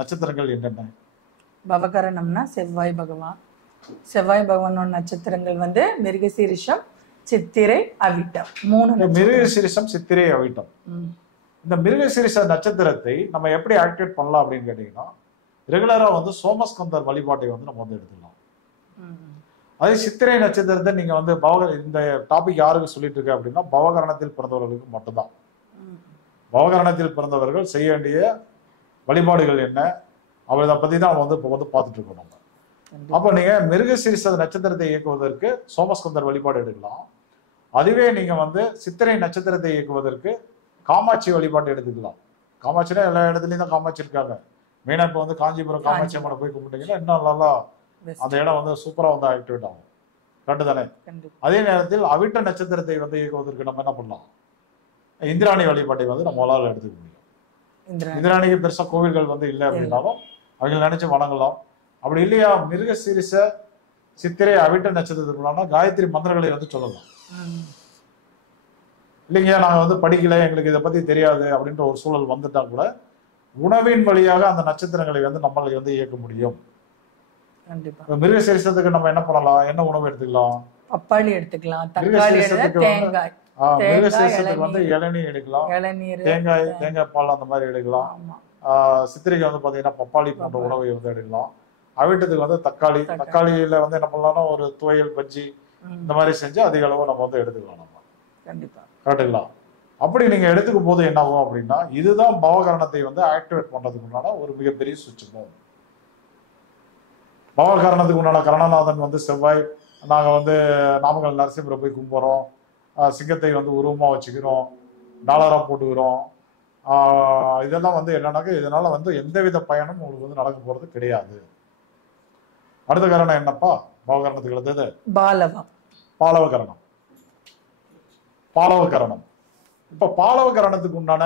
நட்சத்திரங்கள் என்னென்ன? பவகரணம்னா செவ்வாய் பகவான். செவ்வாய் பகவானோட நட்சத்திரங்கள் வந்து மிருகசீரிஷம், சித்திரை, அவிட்டம். 3 மிருகசீரிஷம், சித்திரை, அவிட்டம். இந்த மிருகசீரிஷ நட்சத்திரத்தை நம்ம எப்படி ஆக்டிவேட் பண்ணலாம் அப்படின்னு கேட்டீங்கன்னா, ரெகுலரா வந்து சோமஸ்கந்தர் வழிபாட்டை வந்து நம்ம வந்து எடுத்துக்கலாம். அதே சித்திரை நட்சத்திரத்தை நீங்க வந்து இந்த டாபிக் யாருக்கு சொல்லிட்டு இருக்க அப்படின்னா, பவகரணத்தில் பிறந்தவர்களுக்கு மட்டும்தான். பவகரணத்தில் பிறந்தவர்கள் செய்ய வேண்டிய வழிபாடுகள் என்ன, அவரை பத்தி தான் நம்ம வந்து இப்போ வந்து பார்த்துட்டு இருக்கோம் நம்ம. அப்போ நீங்க மிருகசீரிஷ நட்சத்திரத்தை இயக்குவதற்கு சோமஸ்கந்தர் வழிபாடு எடுக்கலாம். அதுவே நீங்க வந்து சித்திரை நட்சத்திரத்தை இயக்குவதற்கு காமாட்சி வழிபாட்டு எடுத்துக்கலாம். காமாட்சினா எல்லா இடத்துலயும் தான் காமாட்சி இருக்காங்க. மெயினா இப்போ வந்து காஞ்சிபுரம் காமாட்சி அம்மனை போய் கும்பிட்டீங்கன்னா இன்னும் நல்லா அந்த இடம் வந்து சூப்பரா வந்து ஆக்டிவேட் ஆகும். கரெக்டு தானே? அதே நேரத்தில் அவிட்ட நட்சத்திரத்தை வந்து இயக்குவதற்கு நம்ம என்ன பண்ணலாம்? இந்திராணி வழிபாட்டை வந்து நம்மளால எடுத்துக்க முடியும். இந்திராணிக்கு பெருசா கோவில்கள் வந்து இல்லை அப்படின்னாலும் அவங்க நினைச்சு வணங்கலாம். அப்படி இல்லையா, மிருகசீரிஷ, சித்திரை, அவிட்ட நட்சத்திரத்துக்குள்ளானா காயத்ரி மந்திரங்களை வந்து சொல்லலாம். இல்லைங்க நாங்க வந்து படிக்கல, எங்களுக்கு இதை பத்தி தெரியாது அப்படின்ற ஒரு சூழல் வந்துட்டா கூட உணவின் வழியாக அந்த நட்சத்திரங்களை வந்து நம்மளுக்கு வந்து இயக்க முடியும். மிருகசீரிஷத்துக்கு நம்ம என்ன பண்ணலாம்? என்ன உணவு எடுத்துக்கலாம்? பப்பாளி எடுத்துக்கலாம், மிருகசீரிஷத்துக்கு வந்து இளநீ எடுக்கலாம், தேங்காய் பால் அந்த மாதிரி எடுக்கலாம். சித்திரைக்கு வந்து பாத்தீங்கன்னா பப்பாளி போன்ற உணவை வந்து எடுக்கலாம். அவிட்டத்துக்கு வந்து தக்காளியில வந்து என்ன பண்ணலாம்னா ஒரு துவையல், பஜ்ஜி இந்த மாதிரி செஞ்சு அதிக அளவு நம்ம வந்து எடுத்துக்கலாம். நம்ம கரெக்டுங்களா? அப்படி நீங்க எடுத்துக்கும் போது என்ன ஆகும் அப்படின்னா, இதுதான் பவகரணத்தை வந்து ஆக்டிவேட் பண்றதுக்கு உண்டான ஒரு மிகப்பெரிய சுவிட்ச் போர்டு. பவகரணத்துக்கு உண்டான கரணநாதன் வந்து செவ்வாய். நாங்க வந்து நாமக்கல் நரசிம்மரை போய் கும்பிடுறோம், சிங்கத்தை வந்து உருவமா வச்சுக்கிறோம், டாலரா போட்டுக்கிறோம். இதெல்லாம் வந்து என்னன்னாக்க இதனால வந்து எந்தவித பயனும் உங்களுக்கு வந்து நடக்க போறது கிடையாது. அடுத்த கரணம் என்னப்பா? பவகரணத்துக்கு எழுந்தது பாலவகரணம். பாலவகரணம். இப்ப பாலவகரணத்துக்கு உண்டான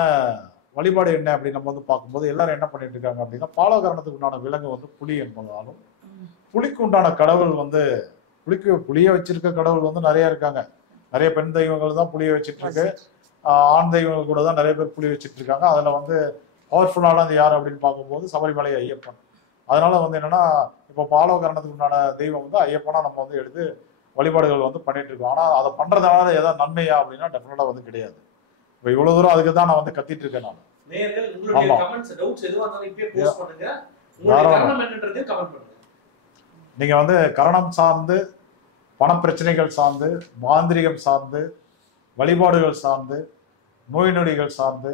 வழிபாடு என்ன அப்படின்னு நம்ம வந்து பார்க்கும்போது எல்லாரும் என்ன பண்ணிட்டு இருக்காங்க அப்படின்னா, பாலவகரணத்துக்கு உண்டான விலங்கு வந்து புலி என்பதாலும், புலிக்கு உண்டான கடவுள் வந்து புலிய வச்சிருக்க கடவுள் வந்து நிறைய இருக்காங்க. நிறைய பெண் தெய்வங்கள் தான் புலிய வச்சிட்டு இருக்கு. ஆண் தெய்வங்கள் கூட தான் நிறைய பேர் புலி வச்சிட்டு இருக்காங்க. அதுல வந்து பவர்ஃபுல்லானது யார் அப்படின்னு பார்க்கும்போது சபரிமலை ஐயப்பன். அதனால வந்து என்னன்னா, இப்போ பாலவகரணத்துக்கு உண்டான தெய்வம் வந்து ஐயப்பனா நம்ம வந்து எடுத்து வழிபாடுகள் வந்து பண்ணிட்டு இருக்கோம். ஆனா அதை பண்றதுனால ஏதாவது நன்மையா அப்படின்னா டெஃபினட்டா வந்து கிடையாது. இப்ப இவ்வளவு தூரம் அதுக்கு தான் நான் வந்து கத்திட்டு இருக்கேன். நான் நீங்க வந்து கரணம் சார்ந்து, பணப்பிரச்சனைகள் சார்ந்து, மாந்திரிகம் சார்ந்து, வழிபாடுகள் சார்ந்து, நோய் நொடிகள் சார்ந்து,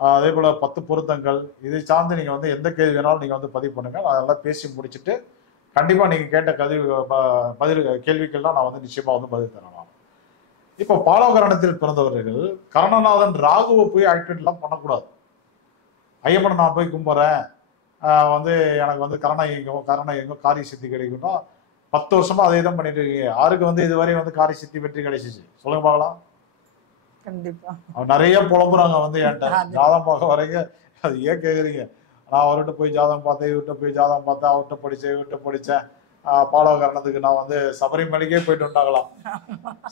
அதே போல 10 பொருத்தங்கள் இதை சார்ந்து நீங்க வந்து எந்த கேள்வி வேணாலும் நீங்க வந்து பதிவு பண்ணுங்க. அதெல்லாம் பேசி முடிச்சுட்டு கண்டிப்பா நீங்க கேட்ட கேள்விக்கெல்லாம் நான் வந்து நிச்சயமா வந்து பதில் தரேன். இப்போ பாலவகரணத்தில் பிறந்தவர்கள் கரணநாதன் ராகுவை போய் ஆக்டிவேட் எல்லாம் பண்ணக்கூடாது. ஐயப்பனை நான் போய் கும்பிட்றேன், வந்து எனக்கு வந்து கரணம் எங்கும் காரிய சித்தி கிடைக்கும்னா 10 வருஷமா அதே தான் பண்ணிட்டு இருக்கீங்க. யாருக்கு வந்து இதுவரை வந்து காரிய சித்தி வெற்றி கிடைச்சிச்சு சொல்லுங்க பார்க்கலாம். கண்டிப்பா அவன் நிறைய புலம்புறாங்க வந்து என்கிட்ட ஜாதகம் பார்க்க வரைங்க. அது ஏன் கேக்குறீங்க? நான் அவர்கிட்ட போய் ஜாதகம் பார்த்தேன், இவர்கிட்ட போய் ஜாதகம் பார்த்தேன், அவர்கிட்ட படிச்சேன், இவர்கிட்ட படிச்சேன். பாலவகரணத்துக்கு நான் வந்து சபரிமலைக்கே போயிட்டு வந்தாங்களாம்.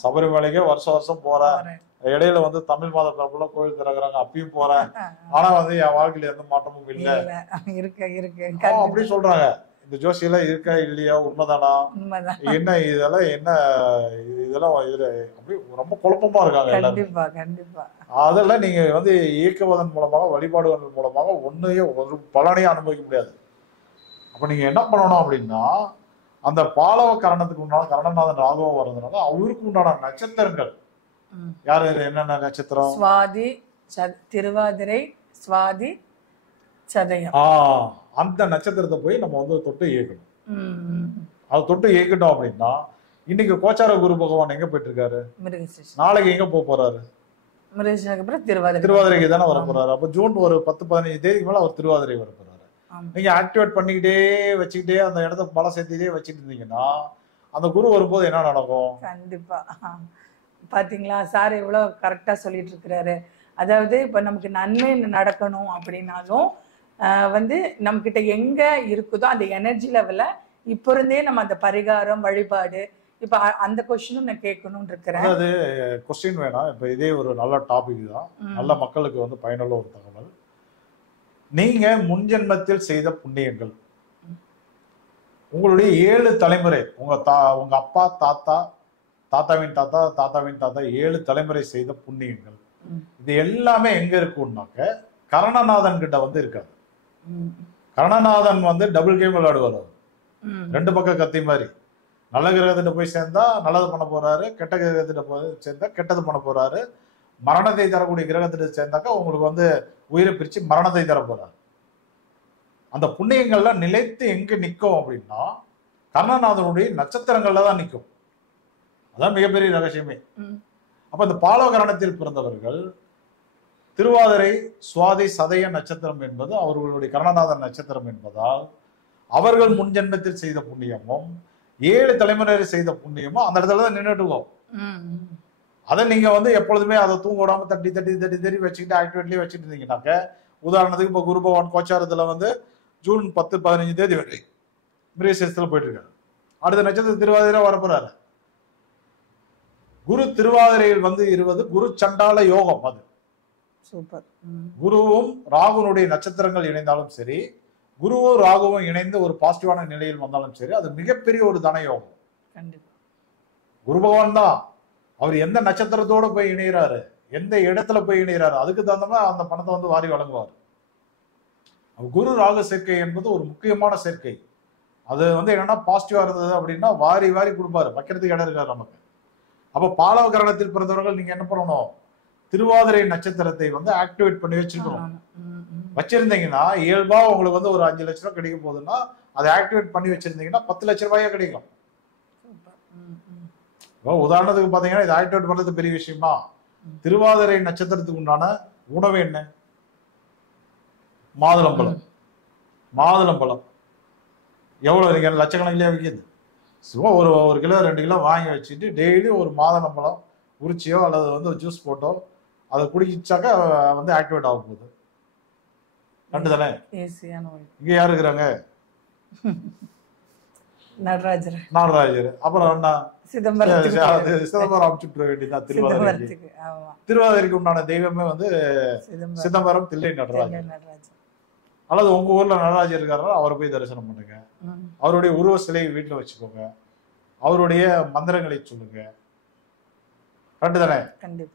சபரிமலைக்கே வருஷம் போறேன். இடையில வந்து தமிழ் மாத பிறப்புல கோயில் திறக்கிறாங்க, அப்பயும் போறேன். ஆனா வந்து என் வாழ்க்கையில எந்த மாற்றமும் இல்லை அப்படி சொல்றாங்க. இந்த ஜோசியெல்லாம் இருக்கா இல்லையா, உண்மைதானா, என்ன இதெல்லாம் என்ன இதெல்லாம் அப்படி ரொம்ப குழப்பமா இருக்காங்க. அதெல்லாம் நீங்க வந்து இயக்குவதன் மூலமாக, வழிபாடுவதன் மூலமாக ஒரு பலனையும் அனுபவிக்க முடியாது. அப்ப நீங்க என்ன பண்ணணும் அப்படின்னா, அந்த பாலவ கரணத்துக்கு உண்டான கரணநாதன் ராகவும் வர்றதுனால அவருக்கு உண்டான நட்சத்திரங்கள் யாரு, என்னென்ன நட்சத்திரம்? சுவாதி, திருவாதிரை, சுவாதி, சதயம். அந்த நட்சத்திரத்தை போய் நம்ம வந்து தொட்டு இயக்கணும். அது தொட்டு இயக்கட்டும் அப்படின்னா, இன்னைக்கு கோச்சார குரு பகவான் எங்க போயிட்டு இருக்காரு? நாளைக்கு எங்க போறாரு? திருவாதிரைக்கு தானே வர போறாரு. அப்ப ஜூன் ஒரு 10-15 தேதிக்கு மேல அவர் திருவாதிரை வர போறாரு. நீங்க ஆக்டிவேட் பண்ணிக்கிட்டே வச்சுக்கிட்டே அந்த இடத்த பலம் சேர்த்துட்டே வச்சுட்டு இருந்தீங்கன்னா அந்த குரு வரும்போது என்ன நடக்கும்? கண்டிப்பா பாத்தீங்களா சார் எவ்வளவு கரெக்டா சொல்லிட்டு இருக்கிறாரு. அதாவது இப்ப நமக்கு நன்மை நடக்கணும் அப்படின்னாலும் வந்து நம்ம கிட்ட எங்க இருக்குதோ அந்த எனர்ஜி லெவல இப்ப இருந்தே நம்ம அந்த பரிகாரம், வழிபாடு, இப்ப அந்த கொஸ்டினும் நான் கேட்கணும்னு இருக்கிறேன். அதாவது கொஸ்டின் வேணாம், இப்ப இதே ஒரு நல்ல டாபிக் தான், நல்ல மக்களுக்கு வந்து பயனுள்ள ஒரு தகவல். நீங்க முன்ஜென்மத்தில் செய்த புண்ணியங்கள், உங்களுடைய 7 தலைமுறை, உங்க அப்பா, தாத்தா, தாத்தாவின் தாத்தா, தாத்தாவின் தாத்தா 7 தலைமுறை செய்த புண்ணியங்கள், இது எல்லாமே எங்க இருக்கும்னாக்க கரணநாதன் கிட்ட வந்து இருக்காது. கரணநாதன் வந்து டபுள் கேம் விளையாடுவார். 2 பக்கம் கத்தி மாதிரி. நல்ல கிரகத்திட்ட போய் சேர்ந்தா நல்லது பண்ண போறாரு, கெட்ட கிரகத்திட்ட போய் சேர்ந்தா கெட்டது பண்ண போறாரு. மரணத்தை தரக்கூடிய கிரகத்திட்ட சேர்ந்தாக்கா உங்களுக்கு வந்து உயிரை பிரிச்சு மரணத்தை தர போறாரு. அந்த புண்ணியங்கள்லாம் நிலைத்து எங்க நிற்கும் அப்படின்னா கர்ணநாதனுடைய நட்சத்திரங்கள்ல தான் நிற்கும். அதான் மிகப்பெரிய ரகசியமே. அப்ப இந்த பாலவ கரணத்தில் பிறந்தவர்கள் திருவாதிரை, சுவாதி, சதய நட்சத்திரம் என்பது அவர்களுடைய கர்ணநாதன் நட்சத்திரம் என்பதால் அவர்கள் முன்ஜென்மத்தில் செய்த புண்ணியமும் 7 தலைமுறை செய்த புண்ணியமும் அந்த இடத்துல தான் நின்றுட்டு இருக்கும். அதை நீங்க வந்து எப்பொழுதுமே அதை தூங்க விடாம தட்டி தட்டி தட்டி தட்டி வச்சுக்கிட்டு ஆக்டிவேட்லயே வச்சுட்டு இருந்தீங்கன்னாக்க, உதாரணத்துக்கு இப்போ குரு பகவான் கோச்சாரத்துல வந்து ஜூன் 10, 15 தேதி வரை மிருகசீரிஷத்துல போயிட்டு இருக்காரு. அடுத்த நட்சத்திரம் திருவாதிரை வரப்போறாரு. குரு திருவாதிரையில் வந்து 20 குரு சண்டால யோகம். அது சூப்பர். குருவும் ராகுனுடைய நட்சத்திரங்கள் இணைந்தாலும் சரி, குருவும் ராகுவும் இணைந்து ஒரு பாசிட்டிவான நிலையில் வந்தாலும் சரி, அது மிகப்பெரிய ஒரு தன யோகம். கண்டிப்பா குரு பகவான் தான் அவர் எந்த நட்சத்திரத்தோட போய் இணைகிறாரு, எந்த இடத்துல போய் இணைகிறாரு, அதுக்கு தகுந்த மாதிரி அந்த பணத்தை வந்து வாரி வழங்குவார். குரு ராகு சேர்க்கை என்பது ஒரு முக்கியமான சேர்க்கை. அது வந்து என்னன்னா பாசிட்டிவா இருந்தது அப்படின்னா வாரி வாரி கொடுப்பாரு, வைக்கிறதுக்கு இடம் இருக்காரு நமக்கு. அப்ப பாலவ கரணத்தில் பிறந்தவர்கள் நீங்க என்ன பண்ணணும், திருவாதிரை நட்சத்திரத்தை வந்து ஆக்டிவேட் பண்ணி வச்சிருக்கணும். வச்சிருந்தீங்கன்னா இயல்பா உங்களுக்கு வந்து ஒரு 5 லட்ச ரூபாய் கிடைக்க போகுதுன்னா அதை ஆக்டிவேட் பண்ணி வச்சிருந்தீங்கன்னா 10 லட்ச ரூபாயா கிடைக்கும். உதாரணத்துக்கு பாத்தீங்கன்னா இதை ஆக்டிவேட் பண்றது பெரிய விஷயமா? திருவாதிரை நட்சத்திரத்துக்கு உண்டான உணவு என்ன? மாதுளம்பழம். மாதுளம்பழம் எவ்வளவு நீங்க லட்சக்கணக்கிலே விற்கிது. சும்மா ஒரு கிலோ 2 கிலோ வாங்கி வச்சுட்டு டெய்லி ஒரு மாதுளம்பழம் உரிச்சியோ அல்லது வந்து ஜூஸ் போட்டோ அதை குடிச்சாக்கா வந்து ஆக்டிவேட் ஆக போகுது. கண்டு தானே? இங்க யாரு இருக்கிறாங்க? நடராஜர். அப்புறம் என்ன? சிதம்பரம் அனுப்பிச்சுட்டு வேண்டியதான். திருவாதிரைக்கு உண்டான தெய்வமே வந்து சிதம்பரம் தில்லை நடராஜர். அல்லது உங்க ஊர்ல நடராஜர் இருக்காரா, அவரை போய் தரிசனம் பண்ணுங்க. அவருடைய உருவ சிலையை வீட்டுல வச்சுக்கோங்க. அவருடைய மந்திரங்களை சொல்லுங்க. கரெக்ட் தானே?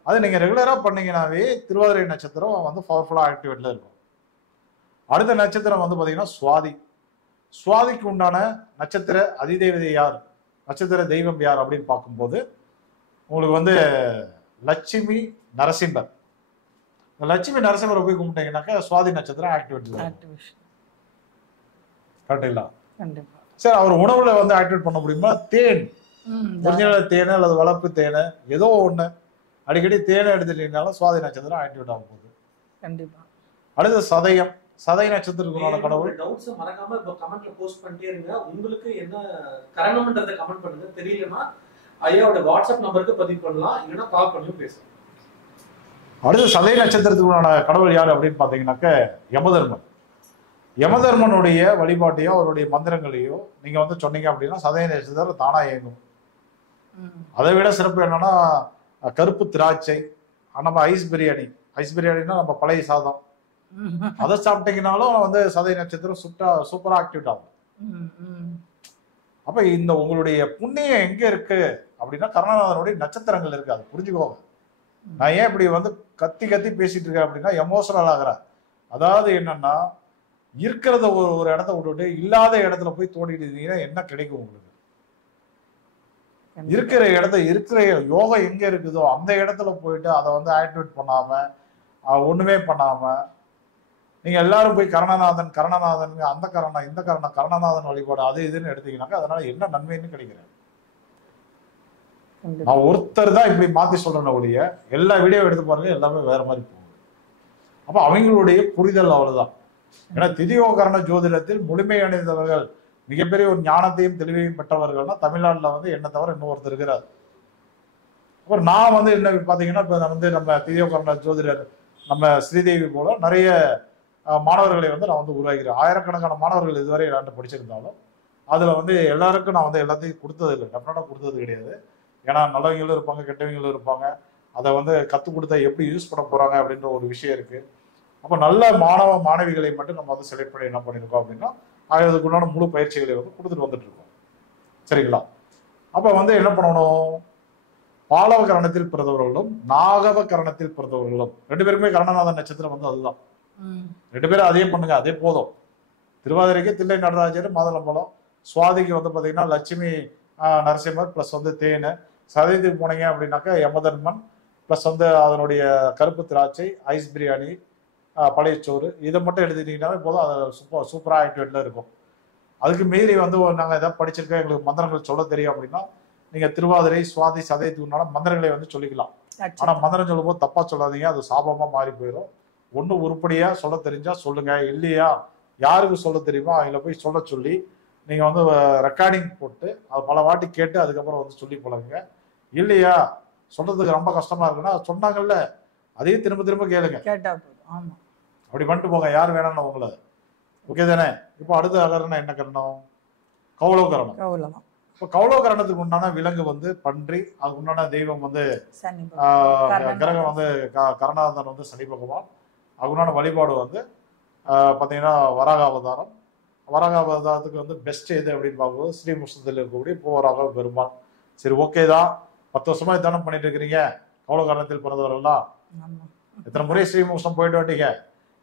அது நீங்க ரெகுலரா பண்ணீங்கன்னாவே திருவாதிரை நட்சத்திரம் வந்து பவர்ஃபுல்லா ஆக்டிவேட்ல இருக்கும். அடுத்த நட்சத்திரம் வந்து பாத்தீங்கன்னா சுவாதி. சுவாதிக்கு உண்டான நட்சத்திர அதிதேவதை யார், நட்சத்திர தெய்வம் யார் அப்படின்னு பார்க்கும்போது உங்களுக்கு வந்து லட்சுமி நரசிம்மர். லட்சுமி நரசிம்மரை போய் கும்பிட்டீங்கன்னாக்கா சுவாதி நட்சத்திரம் ஆக்டிவேட். கரெக்டுங்களா? சரி, அவர் உணவுல வந்து ஆக்டிவேட் பண்ண முடியுமா? தேன், ஒரிஜினல் தேனை அல்லது வளர்ப்பு தேனை ஏதோ ஒண்ணு அடிக்கடி தேனை எடுத்துட்டீங்கனாலும் சுவாதி நட்சத்திரம் ஆக்டிவேட் ஆக போகுது. கண்டிப்பா. அடுத்து சதயம். சதய நட்சத்திரத்துக்குள்ள கடவுள் டவுட்ஸ் மறக்காம இப்ப கமெண்ட்ல போஸ்ட் பண்ணிட்டே இருங்க. உங்களுக்கு என்ன கரணம்ன்றதை கமெண்ட் பண்ணுங்க. தெரியலனா ஐயாவோட வாட்ஸ்அப் நம்பருக்கு பதிவு பண்ணலாம், இல்லைன்னா கால் பண்ணி பேசலாம். அடுத்து சதய நட்சத்திரத்துக்குள்ளான கடவுள் யாரு அப்படின்னு பாத்தீங்கன்னாக்க யமதர்மன். யமதர்மனுடைய வழிபாட்டையோ அவருடைய மந்திரங்களையோ நீங்க வந்து சொன்னீங்க அப்படின்னா சதய நட்சத்திரம் தானா இயங்கும். அதை விட சிறப்பு என்னன்னா கருப்பு திராட்சை, நம்ம ஐஸ் பிரியாணினா நம்ம பழைய சாதம், அதை சாப்பிட்டீங்கன்னாலும் வந்து சதய நட்சத்திரம் சூப்பரா ஆக்டிவேட் ஆகும். அப்ப இந்த உங்களுடைய புண்ணியம் எங்க இருக்கு அப்படின்னா கர்ணநாதனுடைய நட்சத்திரங்கள் இருக்கு. அது புரிஞ்சுக்கோங்க. நான் ஏன் இப்படி வந்து கத்தி கத்தி பேசிட்டு இருக்கேன் அப்படின்னா எமோஷனல் ஆகிறேன். அதாவது என்னன்னா இருக்கிறத ஒரு இடத்த விட்டுட்டு இல்லாத இடத்துல போய் தோண்டிட்டு இருந்தீங்கன்னா என்ன கிடைக்கும் உங்களுக்கு? இருக்கிற யோகம் எங்க இருக்குதோ அந்த இடத்துல போயிட்டு அதை வந்து ஆக்டிவேட் பண்ணாம ஒண்ணுமே பண்ணாம நீங்க எல்லாரும் போய் கரணநாதன் அந்த கரணம் இந்த கரணம் கரணநாதன் வழிபாடு அது இதுன்னு எடுத்தீங்கன்னாக்கா அதனால என்ன நன்மைன்னு கிடைக்கிறேன். நான் ஒருத்தர் தான் இப்படி மாத்தி சொல்றேன் ஒழிய எல்லா வீடியோ எடுத்து பாருங்க எல்லாமே வேற மாதிரி போகுது. அப்ப அவங்களுடைய புரிதல் அவ்வளவுதான். ஏன்னா திதியோகரண ஜோதிடத்தில் முழுமை அடைந்தவர்கள் மிகப்பெரிய ஒரு ஞானத்தையும் தெளிவையும் பெற்றவர்கள்னா தமிழ்நாட்டுல வந்து என்ன தவிர இன்னும் ஒருத்தர் இருக்கிறார். அப்புறம் நான் வந்து என்ன பாத்தீங்கன்னா இப்ப வந்து நம்ம திதியோகரண ஜோதிடர் நம்ம ஸ்ரீதேவி போல நிறைய மாணவர்களை வந்து நான் வந்து உருவாக்கிறேன். ஆயிரக்கணக்கான மாணவர்கள் இதுவரை என்கிட்ட படிச்சிருந்தாலும் அதுல வந்து எல்லாருக்கும் நான் வந்து எல்லாத்தையும் கொடுத்தது இல்லை, டெஃபினட்டா கொடுத்தது கிடையாது. ஏன்னா நல்லவங்களும் இருப்பாங்க, கெட்டவங்களும் இருப்பாங்க. அதை வந்து கற்றுக் கொடுத்தா எப்படி யூஸ் பண்ண போறாங்க அப்படின்ற ஒரு விஷயம் இருக்கு. அப்போ நல்ல மாணவ மாணவிகளை மட்டும் நம்ம வந்து செலக்ட் பண்ணி என்ன பண்ணியிருக்கோம் அப்படின்னா அதுக்குண்டான முழு பயிற்சிகளை வந்து கொடுத்துட்டு வந்துட்டு இருக்கோம். சரிங்களா? அப்போ வந்து என்ன பண்ணணும், பாலவ கரணத்தில் பிறந்தவர்களும் நாகவ கரணத்தில் பிறந்தவர்களும் 2 பேருக்குமே கரணநாதன் நட்சத்திரம் வந்து அதுதான். 2 பேரும் அதே பண்ணுங்க, அதே போதும். திருவாதிரைக்கு தில்லை நடராஜர் மாதுளம்பழம், சுவாதிக்கு வந்து பார்த்தீங்கன்னா லட்சுமி நரசிம்மர் ப்ளஸ் வந்து தேனு, சதயத்துக்கு போனீங்க அப்படின்னாக்கா யமதர்மன் ப்ளஸ் வந்து அதனுடைய கருப்பு திராட்சை, ஐஸ் பிரியாணி, பழைய சோறு, இதை மட்டும் எழுதிட்டீங்கன்னாவே போதும். அது சூப்பராக ஆக்டிவேட்ல இருக்கும். அதுக்கு மீறி வந்து நாங்கள் எதாவது படிச்சிருக்கோம், எங்களுக்கு மந்திரங்கள் சொல்ல தெரியும் அப்படின்னா நீங்கள் திருவாதிரை சுவாதி சதயத்துக்கு உண்டான மந்திரங்களை வந்து சொல்லிக்கலாம். ஆனால் மந்திரம் சொல்லும்போது தப்பா சொல்லாதீங்க, அது சாபமாக மாறி போயிடும். ஒன்று உருப்படியாக சொல்ல தெரிஞ்சா சொல்லுங்க, இல்லையா யாருக்கு சொல்ல தெரியுமோ அவங்கள போய் சொல்ல சொல்லி நீங்கள் வந்து ரெக்கார்டிங் போட்டு அது பல வாட்டி கேட்டு அதுக்கப்புறம் வந்து சொல்லி பழகுங்க. இல்லையா சொல்றதுக்கு ரொம்ப கஷ்டமா இருக்குன்னா சொன்னாங்கல்ல அதையே திரும்ப திரும்ப கேளுங்க, கேட்டா போதும். ஆமா, அப்படி பண்ணிட்டு போங்க. யார் வேணாம்னு உங்களை. ஓகே தானே? இப்போ அடுத்த கரணம் என்ன கரணம்? கௌளவ கரணம். இப்போ கௌளவ கரணத்துக்கு உண்டான விலங்கு வந்து பன்றி, அதுக்கு உண்டான தெய்வம் வந்து கிரகம் வந்து கரணநாதன் வந்து சனி பகவான். அதுக்கு உண்டான வழிபாடு வந்து பார்த்தீங்கன்னா வராக அவதாரம். வராக அவதாரத்துக்கு வந்து பெஸ்ட் எது அப்படின்னு பார்க்கும்போது ஸ்ரீமுஷ்ணத்தில் இருக்கக்கூடிய பூவராக பெருமாள். சரி, ஓகே தான். 10 வருஷமா தானே பண்ணிட்டு இருக்கிறீங்க கௌளவ கரணத்தில் பிறந்தவர்கள்லாம். எத்தனை முறை ஸ்ரீமுஷ்ணம் போயிட்டு வந்தீங்க,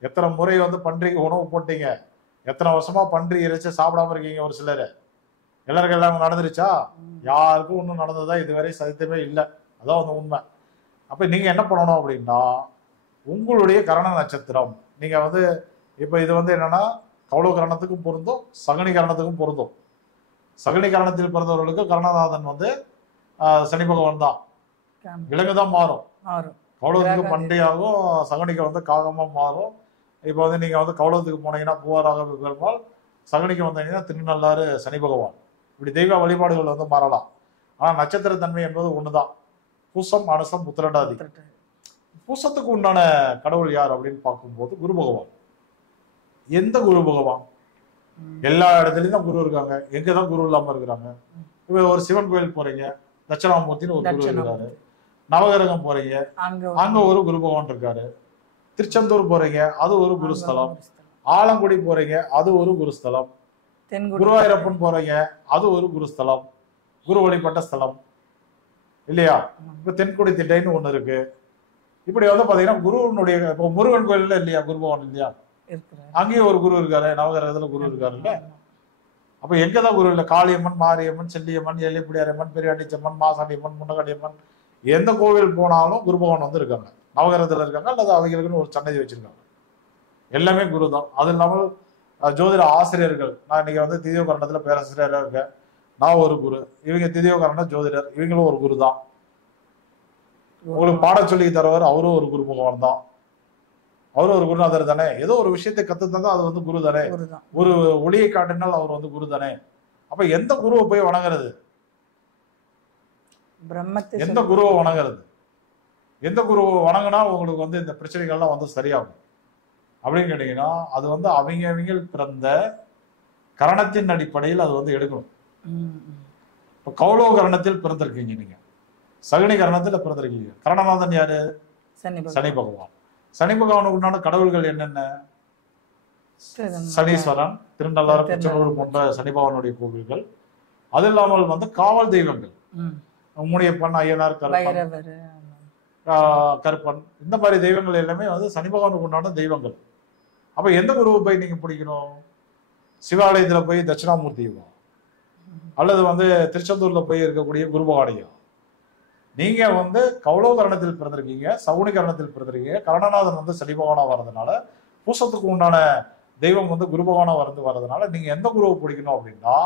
எத்தனை முறை வந்து பன்றிக்கு உணவு போட்டீங்க, எத்தனை வருஷமா பன்றி இறைச்சி சாப்பிடாம இருக்கீங்க. ஒரு சிலர் எல்லாருக்கும் எல்லாம் நடந்துருச்சா? யாருக்கும் ஒன்றும் நடந்ததா இதுவரை சதித்தமே இல்லை. அதான் வந்து உண்மை. அப்போ நீங்க என்ன பண்ணணும் அப்படின்னா உங்களுடைய கரண நட்சத்திரம் நீங்க வந்து இப்போ இது வந்து என்னன்னா கௌளவ கரணத்துக்கும் பொருந்தும், சகுனி கரணத்துக்கும் பொருந்தும். சகுனி கரணத்தில் பிறந்தவர்களுக்கு கரணநாதன் வந்து சனி பகவான் தான். விலங்கு தான் மாறும். கௌளவத்துக்கு பன்றியாகும், சகுனிக்கு வந்து காகமா மாறும். இப்போ வந்து நீங்க வந்து கௌளவத்துக்கு போனீங்கன்னா பூவாராக பெருமாள், சகுனிக்கு வந்தீங்கன்னா திருநள்ளாறு சனி பகவான். இப்படி தெய்வ வழிபாடுகள் வந்து மாறலாம். ஆனா நட்சத்திர தன்மை என்பது ஒண்ணுதான். பூசம், அனுசம், உத்திரட்டாதி. பூசத்துக்கு உண்டான கடவுள் யார் அப்படின்னு பார்க்கும்போது குரு பகவான். எந்த குரு பகவான்? எல்லா இடத்துலயும் தான் குரு இருக்காங்க. எங்கதான் குரு இல்லாம இருக்கிறாங்க? இப்ப ஒரு சிவன் கோயில் போறீங்க, தட்சிணாமூர்த்தின்னு ஒரு குரு இருக்காரு. நவகிரகம் போறீங்க, அங்க ஒரு குரு பகவான் இருக்காரு. திருச்செந்தூர் போறீங்க, அது ஒரு குருஸ்தலம். ஆலங்குடி போறீங்க, அது ஒரு குருஸ்தலம். குருவாயூரப்பன் போறீங்க, அது ஒரு குருஸ்தலம், குரு வழிபட்ட ஸ்தலம் இல்லையா? இப்ப தென்குடி திட்டைன்னு ஒண்ணு இருக்கு. இப்படி வந்து பாத்தீங்கன்னா குருவனுடைய இப்போ முருகன் கோயில்ல இல்லையா குரு பகவான் இல்லையா? அங்கேயும் ஒரு குரு இருக்காரு, நவகிரகத்துல குரு இருக்காருல்ல. அப்ப எங்கதான் குரு இல்லை? காளியம்மன், மாரியம்மன், செல்லியம்மன், எல்லிப்பிடியாரியம்மன், பெரியாண்டிச்சம்மன், மாசாண்டியம்மன், முன்னகாளியம்மன், எந்த கோவில் போனாலும் குரு பகவான் வந்து இருக்காங்க. நவகிரகத்துல இருக்காங்க, அல்லது அவங்களுக்குன்னு ஒரு சன்னதி வச்சிருக்காங்க. எல்லாமே குரு தான். அது இல்லாமல் ஜோதிட ஆசிரியர்கள், நான் இன்னைக்கு வந்து திதியோ கரணத்துல பேராசிரியராக இருக்கேன், நான் ஒரு குரு. இவங்க திதியோ கரண ஜோதிடர், இவங்களும் ஒரு குரு தான். உங்களுக்கு பாடம் சொல்லி தரவர் அவரும் ஒரு குரு பகவான் தான். அவரும் ஒரு குருநாதர் தானே. ஏதோ ஒரு விஷயத்தை கத்து தந்தா அது வந்து குரு தானே. ஒரு ஒளியை காட்டினால் அவர் வந்து குரு தானே. அப்ப எந்த குருவை போய் வணங்குறது? எந்த குருவை வணங்குறது? எந்த குருவை வணங்கினா உங்களுக்கு வந்து இந்த பிரச்சனைகள்லாம் வந்து சரியாகும் அப்படின்னு கேட்டீங்கன்னா அது வந்து அவங்க பிறந்த கரணத்தின் அடிப்படையில் அது வந்து எடுக்கணும். இப்ப கௌளவ கரணத்தில் பிறந்திருக்கீங்க, நீங்க சகுனி கரணத்துல பிறந்திருக்கீங்க. கரணநாதன் யாரு? சனி பகவான். சனி பகவானுக்கு உண்டான கடவுள்கள் என்னென்ன? சனீஸ்வரன், திருநள்ளாறு, குச்சனூர் போன்ற சனி பகவானுடைய கோவில்கள். அது இல்லாமல் வந்து காவல் தெய்வங்கள், முனியப்பன், ஐயனார், கருப்பன், இந்த மாதிரி தெய்வங்கள் எல்லாமே வந்து சனி பகவானுக்கு உண்டான தெய்வங்கள். அப்ப எந்த குருவை போய் நீங்க பிடிக்கணும்? சிவாலயத்துல போய் தட்சிணாமூர்த்தியா, அல்லது வந்து திருச்செந்தூர்ல போய் இருக்கக்கூடிய குரு பகவானையா? நீங்க வந்து கௌளவ கரணத்தில் பிறந்திருக்கீங்க, சகுனி கரணத்தில் பிறந்திருக்கீங்க. கரணநாதன் வந்து சனி பகவானா வர்றதுனால, பூசத்துக்கு உண்டான தெய்வம் வந்து குரு பகவானா வர்றதுனால நீங்க எந்த குருவை பிடிக்கணும் அப்படின்னா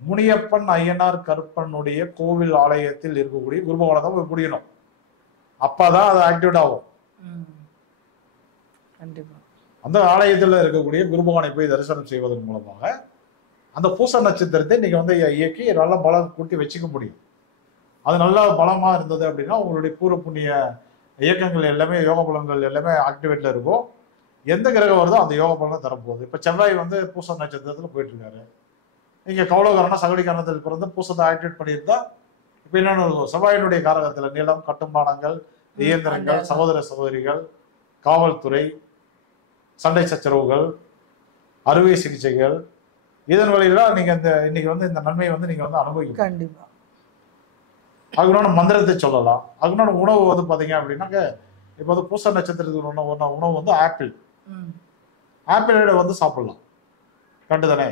முனியப்பன், ஐயனார், கருப்பனுடைய கோவில் ஆலயத்தில் இருக்கக்கூடிய குரு பகவானை தான் போய் பிடிக்கணும். அப்பதான் அது ஆக்டிவேட் ஆகும். அந்த ஆலயத்தில் இருக்கக்கூடிய குரு பகவானை போய் தரிசனம் செய்வதன் மூலமாக அந்த பூச நட்சத்திரத்தை நீங்க வந்து இயக்கி நல்ல பலம் கூட்டி வச்சுக்க முடியும். அது நல்லா பலமா இருந்தது அப்படின்னா உங்களுடைய பூர்வ புண்ணிய இயக்கங்கள் எல்லாமே, யோக பலன்கள் எல்லாமே ஆக்டிவேட்ல இருக்கும். எந்த கிரகம் வருதோ அந்த யோக பலனை தரப்போகுது. இப்ப செவ்வாய் வந்து பூச நட்சத்திரத்துல போயிட்டு இருக்காரு. நீங்க கௌளவ கரணம், சகுனி கரணத்தில் பிறந்து பூசத்தை ஆக்டிவேட் பண்ணியிருந்தா இப்ப என்னன்னு இருக்கும்? செவ்வாயினுடைய காரகத்துல நிலம், கட்டுமானங்கள், இயந்திரங்கள், சகோதர சகோதரிகள், காவல்துறை, சண்டை சச்சரவுகள், அறுவை சிகிச்சைகள், இதன் வழியில நீங்க இன்னைக்கு வந்து இந்த நன்மையை வந்து நீங்க வந்து அனுபவிக்கலாம். கண்டிப்பா. அதுக்குன்னு மந்திரத்தை சொல்லலாம். அதுக்குன்னு உணவு வந்து பாத்தீங்க அப்படின்னாக்க இப்போ வந்து பூச நட்சத்திரத்துக்கு உணவு வந்து ஆப்பிள். ஆப்பிளோட வந்து சாப்பிடலாம், கண்டு தானே.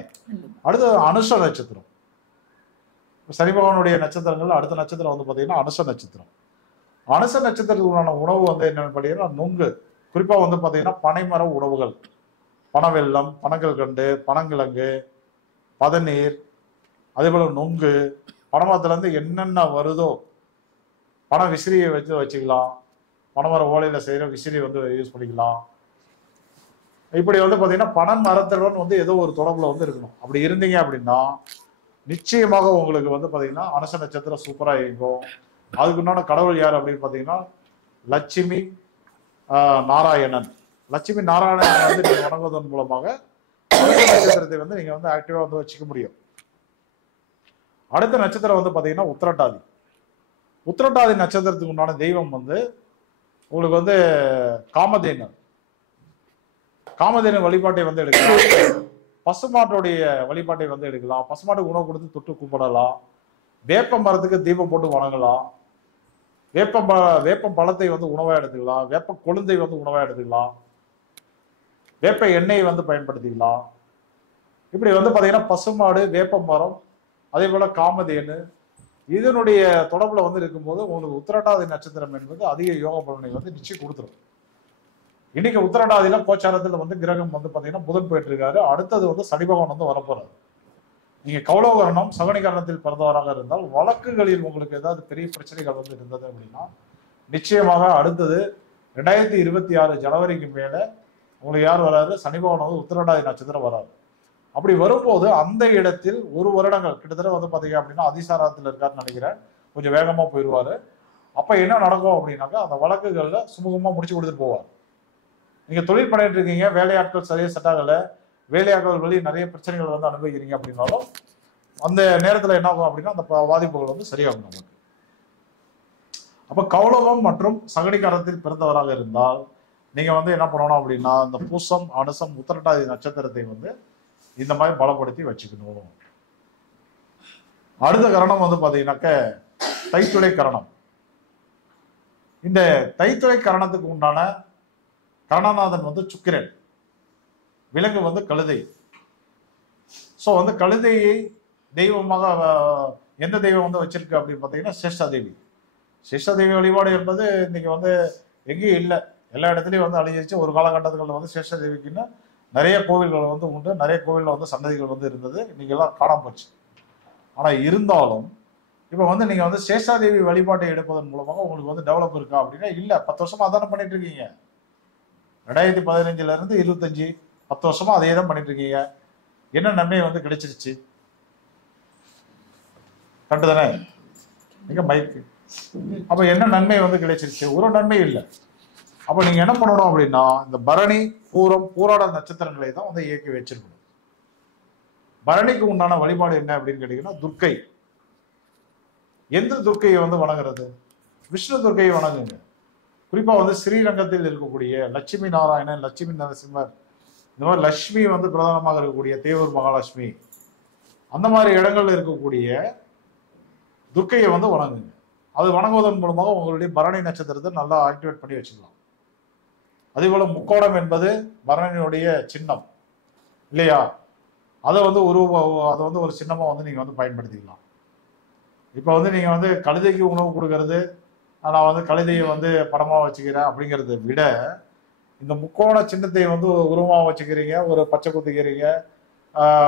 அடுத்து அனுஷ நட்சத்திரம், சனி பகவானுடைய நட்சத்திரங்கள் அடுத்த நட்சத்திரம் வந்து பாத்தீங்கன்னா அனுஷ நட்சத்திரம். அனுஷ நட்சத்திரத்துக்குண்டான உணவு வந்து என்னன்னு பார்த்தீங்கன்னா நுங்கு, குறிப்பா வந்து பாத்தீங்கன்னா பனைமர உணவுகள், பனவெல்லம், பனங்கல்கண்டு, பனங்கிழங்கு, பதநீர், அதே போல நுங்கு, பனைமரத்துல இருந்து என்னென்ன வருதோ, பனை விசிறியை வச்சுக்கலாம், பனைமர ஓலையில செய்யற விசிறி வந்து யூஸ் பண்ணிக்கலாம். இப்படி வந்து பாத்தீங்கன்னா பனை மரத்துடன் வந்து ஏதோ ஒரு தொடர்புல வந்து இருக்கணும். அப்படி இருந்தீங்க அப்படின்னா நிச்சயமாக உங்களுக்கு வந்து பாத்தீங்கன்னா அனுச நட்சத்திரம் சூப்பரா இயங்கும். அதுக்குண்டான கடவுள் யார் அப்படின்னு பாத்தீங்கன்னா லட்சுமி நாராயணன். லட்சுமி நாராயணன் வந்து நீங்க வணங்குவதன் மூலமாக அனுச நட்சத்திரத்தை வந்து நீங்க வந்து ஆக்டிவா வந்து வச்சுக்க முடியும். அடுத்த நட்சத்திரம் வந்து பாத்தீங்கன்னா உத்திரட்டாதி. உத்திரட்டாதி நட்சத்திரத்துக்கு உண்டான தெய்வம் வந்து உங்களுக்கு வந்து காமதேனு. காமதேனு வழிபாட்டை வந்து எடுக்கலாம். பசுமாட்டுடைய வழிபாட்டை வந்து எடுக்கலாம். பசுமாட்டுக்கு உணவு கொடுத்து தொட்டு கும்பிடலாம். வேப்ப மரத்துக்கு தீபம் போட்டு வணங்கலாம். வேப்பம் பழத்தை வந்து உணவா எடுத்துக்கலாம். வேப்ப கொழுந்தை வந்து உணவா எடுத்துக்கலாம். வேப்ப எண்ணெயை வந்து பயன்படுத்திக்கலாம். இப்படி வந்து பாத்தீங்கன்னா பசுமாடு, வேப்ப மரம், அதே போல காமதேனு இதனுடைய தொடர்புல வந்து இருக்கும்போது உங்களுக்கு உத்திரட்டாதி நட்சத்திரம் என்பது அதிக யோக பலனை வந்து நிச்சயம் கொடுத்துரும். இன்னைக்கு உத்திரட்டாதியில கோச்சாரத்துல வந்து கிரகம் வந்து பாத்தீங்கன்னா புதன் போயிட்டு இருக்காரு. அடுத்தது வந்து சனி பகவான் வந்து வரப்போறாரு. நீங்க கௌலவகரணம் சகனிகரணத்தில் பிறந்தவராக இருந்தால் வழக்குகளில் உங்களுக்கு ஏதாவது பெரிய பிரச்சனைகள் வந்து இருந்தது அப்படின்னா நிச்சயமாக அடுத்தது 2026 ஜனவரிக்கு மேல உங்களுக்கு யார் வராரு? சனி பகவான் வந்து உத்திரட்டாதி நட்சத்திரம் வராரு. அப்படி வரும்போது அந்த இடத்தில் 1 வருடங்கள் கிட்டத்தட்ட வந்து பாத்தீங்க அப்படின்னா அதிசாரத்தில் இருக்காருன்னு நினைக்கிறேன், கொஞ்சம் வேகமா போயிடுவாரு. அப்ப என்ன நடக்கும் அப்படின்னாக்கா அந்த வழக்குகள்ல சுமூகமா முடிச்சு கொடுத்துட்டு போவார். நீங்க தொழில் பண்ணிட்டு இருக்கீங்க, வேலையாட்கள் சரியா செட் ஆகல, வேலையாட்கள் வழி நிறைய பிரச்சனைகள் வந்து அனுபவிக்கிறீங்க அப்படின்னாலும் அந்த நேரத்துல என்ன ஆகும் அப்படின்னா அந்த பாதிப்புகள் வந்து சரியாகும் நமக்கு. அப்ப கௌலவம் மற்றும் சகனிகரணத்தில் பிறந்தவராக இருந்தால் நீங்க வந்து என்ன பண்ணணும் அப்படின்னா இந்த பூசம், அனுசம், உத்திரட்டாதி நட்சத்திரத்தை வந்து இந்த மாதிரி பலப்படுத்தி வச்சுக்கணும். அடுத்த கரணம் வந்து பாத்தீங்கன்னாக்க தைத்துளை கரணம். இந்த தைத்துளை கரணத்துக்கு உண்டான கரணநாதன் வந்து சுக்கிரன். விலங்கு வந்து கழுதை. சோ வந்து கழுதையை தெய்வமாக எந்த தெய்வம் வந்து வச்சிருக்கு அப்படின்னு பாத்தீங்கன்னா சேஷாதேவி. சேஷாதேவி வழிபாடு என்பது இன்னைக்கு வந்து எங்கேயும் இல்லை, எல்லா இடத்துலயும் வந்து அழிஞ்சிருச்சு. ஒரு காலகட்டத்தில் வந்து சேஷாதேவிக்குன்னு நிறைய கோவில்கள் வந்து உண்டு, நிறைய கோவில்ல வந்து சன்னதிகள் வந்து இருந்தது, இன்னைக்கு எல்லாம் காணாம போச்சு. ஆனா இருந்தாலும் இப்ப வந்து நீங்க வந்து சேஷாதேவி வழிபாட்டை எடுப்பதன் மூலமாக உங்களுக்கு வந்து டெவலப் இருக்கா அப்படின்னா இல்ல. 10 வருஷமா அதானே பண்ணிட்டு இருக்கீங்க. 2015 இருந்து 25 10 வருஷமா அதே தான் பண்ணிட்டு இருக்கீங்க. என்ன நன்மை வந்து கிடைச்சிருச்சு? கரெக்ட் தானே? நீங்க மைக்கு அப்ப என்ன நன்மை வந்து கிடைச்சிருச்சு? ஒரு நன்மை இல்லை. அப்ப நீங்க என்ன பண்ணணும் அப்படின்னா இந்த பரணி, பூரம், பூராட நட்சத்திரங்களை தான் வந்து இயக்கி வச்சிருக்கணும். பரணிக்கு உண்டான வழிபாடு என்ன அப்படின்னு கேட்டீங்கன்னா துர்க்கை. எந்த துர்க்கையை வந்து வணங்குறது? விஷ்ணு துர்க்கையை வணங்குங்க. குறிப்பா வந்து ஸ்ரீரங்கத்தில் இருக்கக்கூடிய லட்சுமி நாராயணன், லட்சுமி நரசிம்மர், இந்த மாதிரி லட்சுமி வந்து பிரதானமாக இருக்கக்கூடிய தேவூர் மகாலட்சுமி, அந்த மாதிரி இடங்கள்ல இருக்கக்கூடிய துர்க்கையை வந்து வணங்குங்க. அது வணங்குவதன் மூலமாக உங்களுடைய பரணி நட்சத்திரத்தை நல்லா ஆக்டிவேட் பண்ணி வச்சுக்கலாம். அதே போல முக்கோணம் என்பது பரணியுடைய சின்னம் இல்லையா? அதை வந்து அதை வந்து ஒரு சின்னமா வந்து நீங்க வந்து பயன்படுத்திக்கலாம். இப்ப வந்து நீங்க வந்து கழுதைக்கு உணவு கொடுக்கறது, நான் வந்து கழுதையை வந்து படமா வச்சுக்கிறேன் அப்படிங்கிறத விட இந்த முக்கோண சின்னத்தை வந்து உருவமா வச்சுக்கிறீங்க, ஒரு பச்சை குத்திக்கிறீங்க,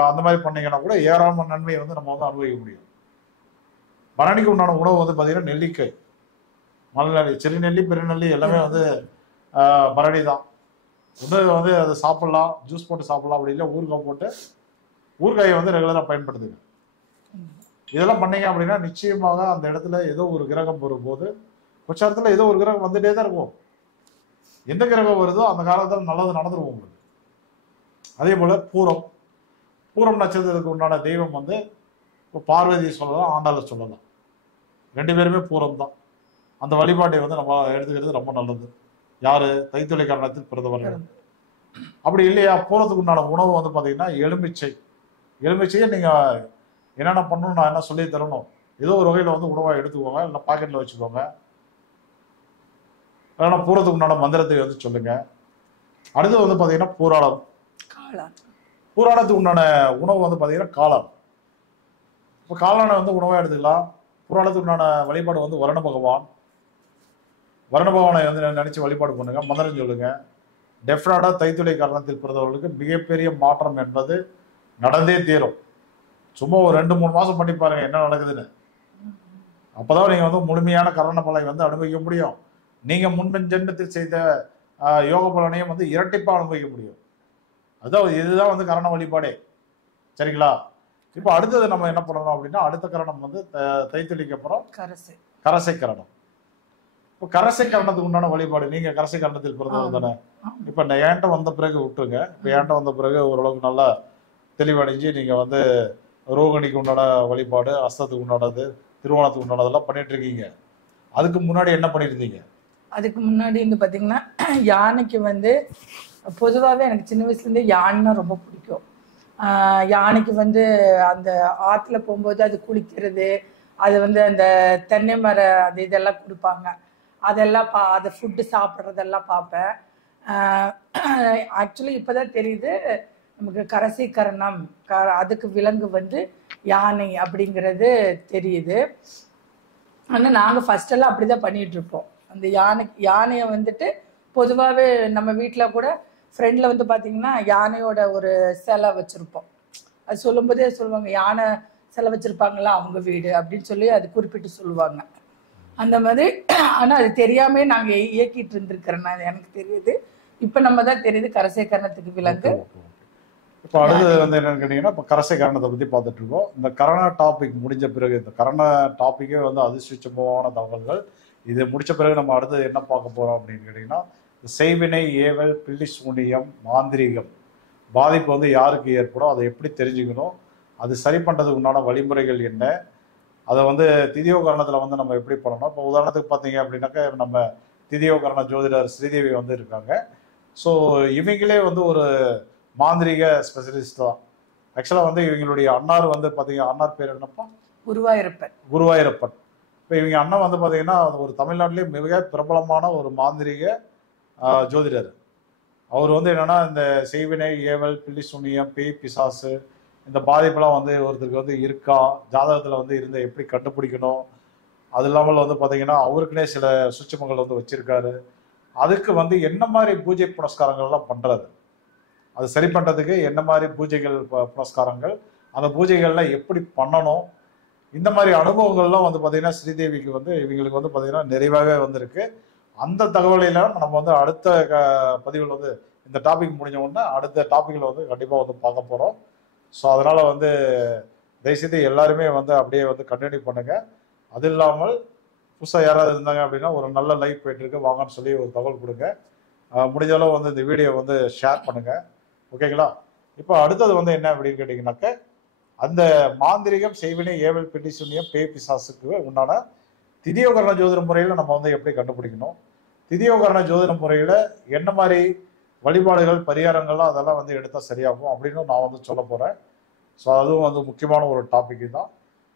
அந்த மாதிரி பண்ணீங்கன்னா கூட ஏராளமான நன்மையை வந்து நம்ம வந்து அனுபவிக்க முடியும். பரணிக்கு உண்டான உணவு வந்து பாத்தீங்கன்னா நெல்லிக்காய், மலநெல்லி, சிறுநெல்லி, பெருநெல்லி எல்லாமே வந்து பரணி தான். வந்து வந்து அதை சாப்பிடலாம், ஜூஸ் போட்டு சாப்பிடலாம், அப்படி இல்லை ஊறுகாய் போட்டு ஊறுகாயை வந்து ரெகுலரா பயன்படுத்துங்க. இதெல்லாம் பண்ணீங்க அப்படின்னா நிச்சயமாக அந்த இடத்துல ஏதோ ஒரு கிரகம் வரும்போது உச்சாரத்துல ஏதோ ஒரு கிரகம் வந்துட்டே தான் இருக்கும். எந்த கிரகம் வருதோ அந்த காலத்துல நல்லது நடந்துருவோம் உங்களுக்கு. அதே போல பூரம் நட்சத்திரத்துக்கு உண்டான தெய்வம் வந்து பார்வதி சொல்லலாம், ஆண்டாள சொல்லலாம். 2 பேருமே பூரம் தான். அந்த வழிபாட்டை வந்து நம்ம எடுத்துக்கிறது ரொம்ப நல்லது. யாரு? தைத்துளை கரணத்தில் பிறந்தவர்கள். அப்படி இல்லையா, போறதுக்கு உண்டான உணவு வந்து பாத்தீங்கன்னா எலுமிச்சையை நீங்க என்னென்ன பண்ணணும், நான் என்ன சொல்லி தரணும், ஏதோ ஒரு வகையில வந்து உணவா எடுத்துக்கோங்க, இல்லை பாக்கெட்ல வச்சுக்கோங்க, இல்லைன்னா போறதுக்கு உண்டான மந்திரத்தை வந்து சொல்லுங்க. அடுத்து வந்து பாத்தீங்கன்னா பூராடத்துக்கு உண்டான உணவு வந்து பாத்தீங்கன்னா காளான். இப்போ காளானை வந்து உணவா எடுத்துக்கலாம். பூராடத்துக்கு உண்டான வழிபாடு வந்து வருண பகவானை வந்து நினைச்சு வழிபாடு பண்ணுங்க, மந்திரம் சொல்லுங்க. டெஃபினட்டா தைத்துளை காரணத்தில் பிறந்தவர்களுக்கு மிகப்பெரிய மாற்றம் என்பது நடந்தே தீரும். சும்மா ஒரு 2-3 மாசம் பண்ணி பாருங்க என்ன நடக்குதுன்னு. அப்பதான் நீங்க வந்து முழுமையான கரண பலனை வந்து அனுபவிக்க முடியும். நீங்க முன்பின் ஜென்மத்தில் செய்த யோக பலனையும் வந்து இரட்டிப்பா அனுபவிக்க முடியும். அதான் இதுதான் வந்து கரண வழிபாடே. சரிங்களா? இப்போ அடுத்தது நம்ம என்ன பண்ணணும் அப்படின்னா, அடுத்த கரணம் வந்து தைத்துளிக்கு அப்புறம் கரசை கரணம். இப்போ கரசை கரணத்துக்கு உண்டான வழிபாடு, நீங்க கரசை கரணத்தில் பிறந்தவங்க தானே. இப்ப என்கிட்ட வந்த பிறகு விட்டுருங்க. இப்போ என்கிட்ட வந்த பிறகு ஓரளவுக்கு நல்லா தெளிவடைஞ்சு நீங்க வந்து ரோகிணிக்கு உண்டான வழிபாடு, அஸ்தத்துக்கு உண்டானது, திருவோணத்துக்கு உண்டானதெல்லாம் பண்ணிட்டு இருக்கீங்க. அதுக்கு முன்னாடி என்ன பண்ணிருந்தீங்க? அதுக்கு முன்னாடி வந்து பாத்தீங்கன்னா, யானைக்கு வந்து பொதுவாகவே எனக்கு சின்ன வயசுலேருந்தே யானைன்னா ரொம்ப பிடிக்கும். யானைக்கு வந்து அந்த ஆற்றுல போகும்போது அது குளிக்கிறது, அது வந்து அந்த தென்னை மர அது இதெல்லாம் கொடுப்பாங்க, அதெல்லாம் அதை ஃபுட்டு சாப்பிட்றதெல்லாம் பார்ப்பேன். ஆக்சுவலி இப்போதான் தெரியுது நமக்கு கரசை கரணம், அதுக்கு விலங்கு வந்து யானை அப்படிங்கிறது தெரியுது. ஆனால் நாங்கள் ஃபஸ்ட்டெல்லாம் அப்படி தான் பண்ணிகிட்ருப்போம். அந்த யானையை வந்துட்டு பொதுவாகவே நம்ம வீட்டில் கூட ஃப்ரெண்டில் வந்து பார்த்தீங்கன்னா யானையோட ஒரு சிலை வச்சுருப்போம். அது சொல்லும்போதே சொல்லுவாங்க, யானை சிலை வச்சுருப்பாங்களா அவங்க வீடு அப்படின்னு சொல்லி அது குறிப்பிட்டு சொல்லுவாங்க. அந்த மாதிரி. ஆனால் அது தெரியாமே நாங்கள் இயக்கிட்டு இருந்திருக்கிறேன்னா எனக்கு தெரியுது. இப்போ நம்ம தான் தெரியுது கரசை கரணத்துக்கு விலங்கு. இப்போ அடுத்தது வந்து என்னன்னு கேட்டீங்கன்னா, இப்போ கரசை கரணத்தை பற்றி பார்த்துட்டு இருக்கோம். இந்த கரண டாபிக் முடிஞ்ச பிறகு, இந்த கரண டாப்பிக்கே வந்து அதிர்ஷ்டமான தகவல்கள். இது முடிச்ச பிறகு நம்ம அடுத்தது என்ன பார்க்க போறோம் அப்படின்னு கேட்டீங்கன்னா, செய்வினை, ஏவல், பில்லி சூனியம், மாந்திரீகம் பாதிப்பு வந்து யாருக்கு ஏற்படும், அதை எப்படி தெரிஞ்சுக்கணும், அது சரி பண்ணுறதுக்கு உண்டான வழிமுறைகள் என்ன, அதை வந்து திதியோகரணத்தில் வந்து நம்ம எப்படி பண்ணணும். இப்போ உதாரணத்துக்கு பார்த்தீங்க அப்படின்னாக்கா, நம்ம திதியோகரண ஜோதிடர் ஸ்ரீதேவி வந்து இருக்காங்க. ஸோ இவங்களே வந்து ஒரு மாந்திரிக ஸ்பெஷலிஸ்ட் தான். ஆக்சுவலாக வந்து இவங்களுடைய அண்ணார் வந்து பார்த்தீங்கன்னா, அண்ணார் பேர் என்னப்பா? குருவாயூரப்பன். இப்போ இவங்க அண்ணன் வந்து பார்த்தீங்கன்னா ஒரு தமிழ்நாட்டிலே மிக பிரபலமான ஒரு மாந்திரிக ஜோதிடர். அவர் வந்து என்னன்னா, இந்த செய்வினை, ஏவல், பில்லி சூனியம், பேய், பிசாசு இந்த பாதிப்பெல்லாம் வந்து ஒருத்தருக்கு வந்து இருக்கா, ஜாதகத்தில் வந்து இருந்த எப்படி கண்டுபிடிக்கணும், அது இல்லாமல் வந்து பார்த்தீங்கன்னா அவருக்குன்னே சில சுட்சமங்கள் வந்து வச்சிருக்காரு. அதுக்கு வந்து என்ன மாதிரி பூஜை புனஸ்காரங்கள்லாம் பண்ணுறது, அது சரி பண்ணுறதுக்கு என்ன மாதிரி பூஜைகள் புனஸ்காரங்கள், அந்த பூஜைகள்லாம் எப்படி பண்ணணும், இந்த மாதிரி அனுபவங்கள்லாம் வந்து பார்த்தீங்கன்னா ஸ்ரீதேவிக்கு வந்து இவங்களுக்கு வந்து பார்த்தீங்கன்னா நிறைவாகவே வந்திருக்கு. அந்த தகவலையெல்லாம் நம்ம வந்து அடுத்த பதிவில் வந்து இந்த டாபிக் முடிஞ்ச உடனே அடுத்த டாப்பிக்கில் வந்து கண்டிப்பாக வந்து பார்க்க போகிறோம். ஸோ அதனால் வந்து தயவுசெய்து எல்லாருமே வந்து அப்படியே வந்து கண்டினியூ பண்ணுங்கள். அது இல்லாமல் புதுசாக யாராவது இருந்தாங்க அப்படின்னா, ஒரு நல்ல லைஃப் போயிட்டுருக்கு வாங்கன்னு சொல்லி ஒரு தகவல் கொடுங்க. முடிஞ்ச அளவு வந்து இந்த வீடியோ வந்து ஷேர் பண்ணுங்கள். ஓகேங்களா? இப்போ அடுத்தது வந்து என்ன அப்படின்னு கேட்டிங்கனாக்க, அந்த மாந்திரிகம், செய்வினை, ஏவல், பில்லி சூனியம், பேய், பிசாசுக்கு உண்டான திதியோகரண ஜோதிட முறையில் நம்ம வந்து எப்படி கண்டுபிடிக்கணும், திதியோகரண ஜோதிட முறையில் என்ன மாதிரி வழிபாடுகள், பரிகாரங்கள்லாம் அதெல்லாம் வந்து எடுத்தால் சரியாகும் அப்படின்னு நான் வந்து சொல்ல போகிறேன். ஸோ அதுவும் வந்து முக்கியமான ஒரு டாபிக் தான்.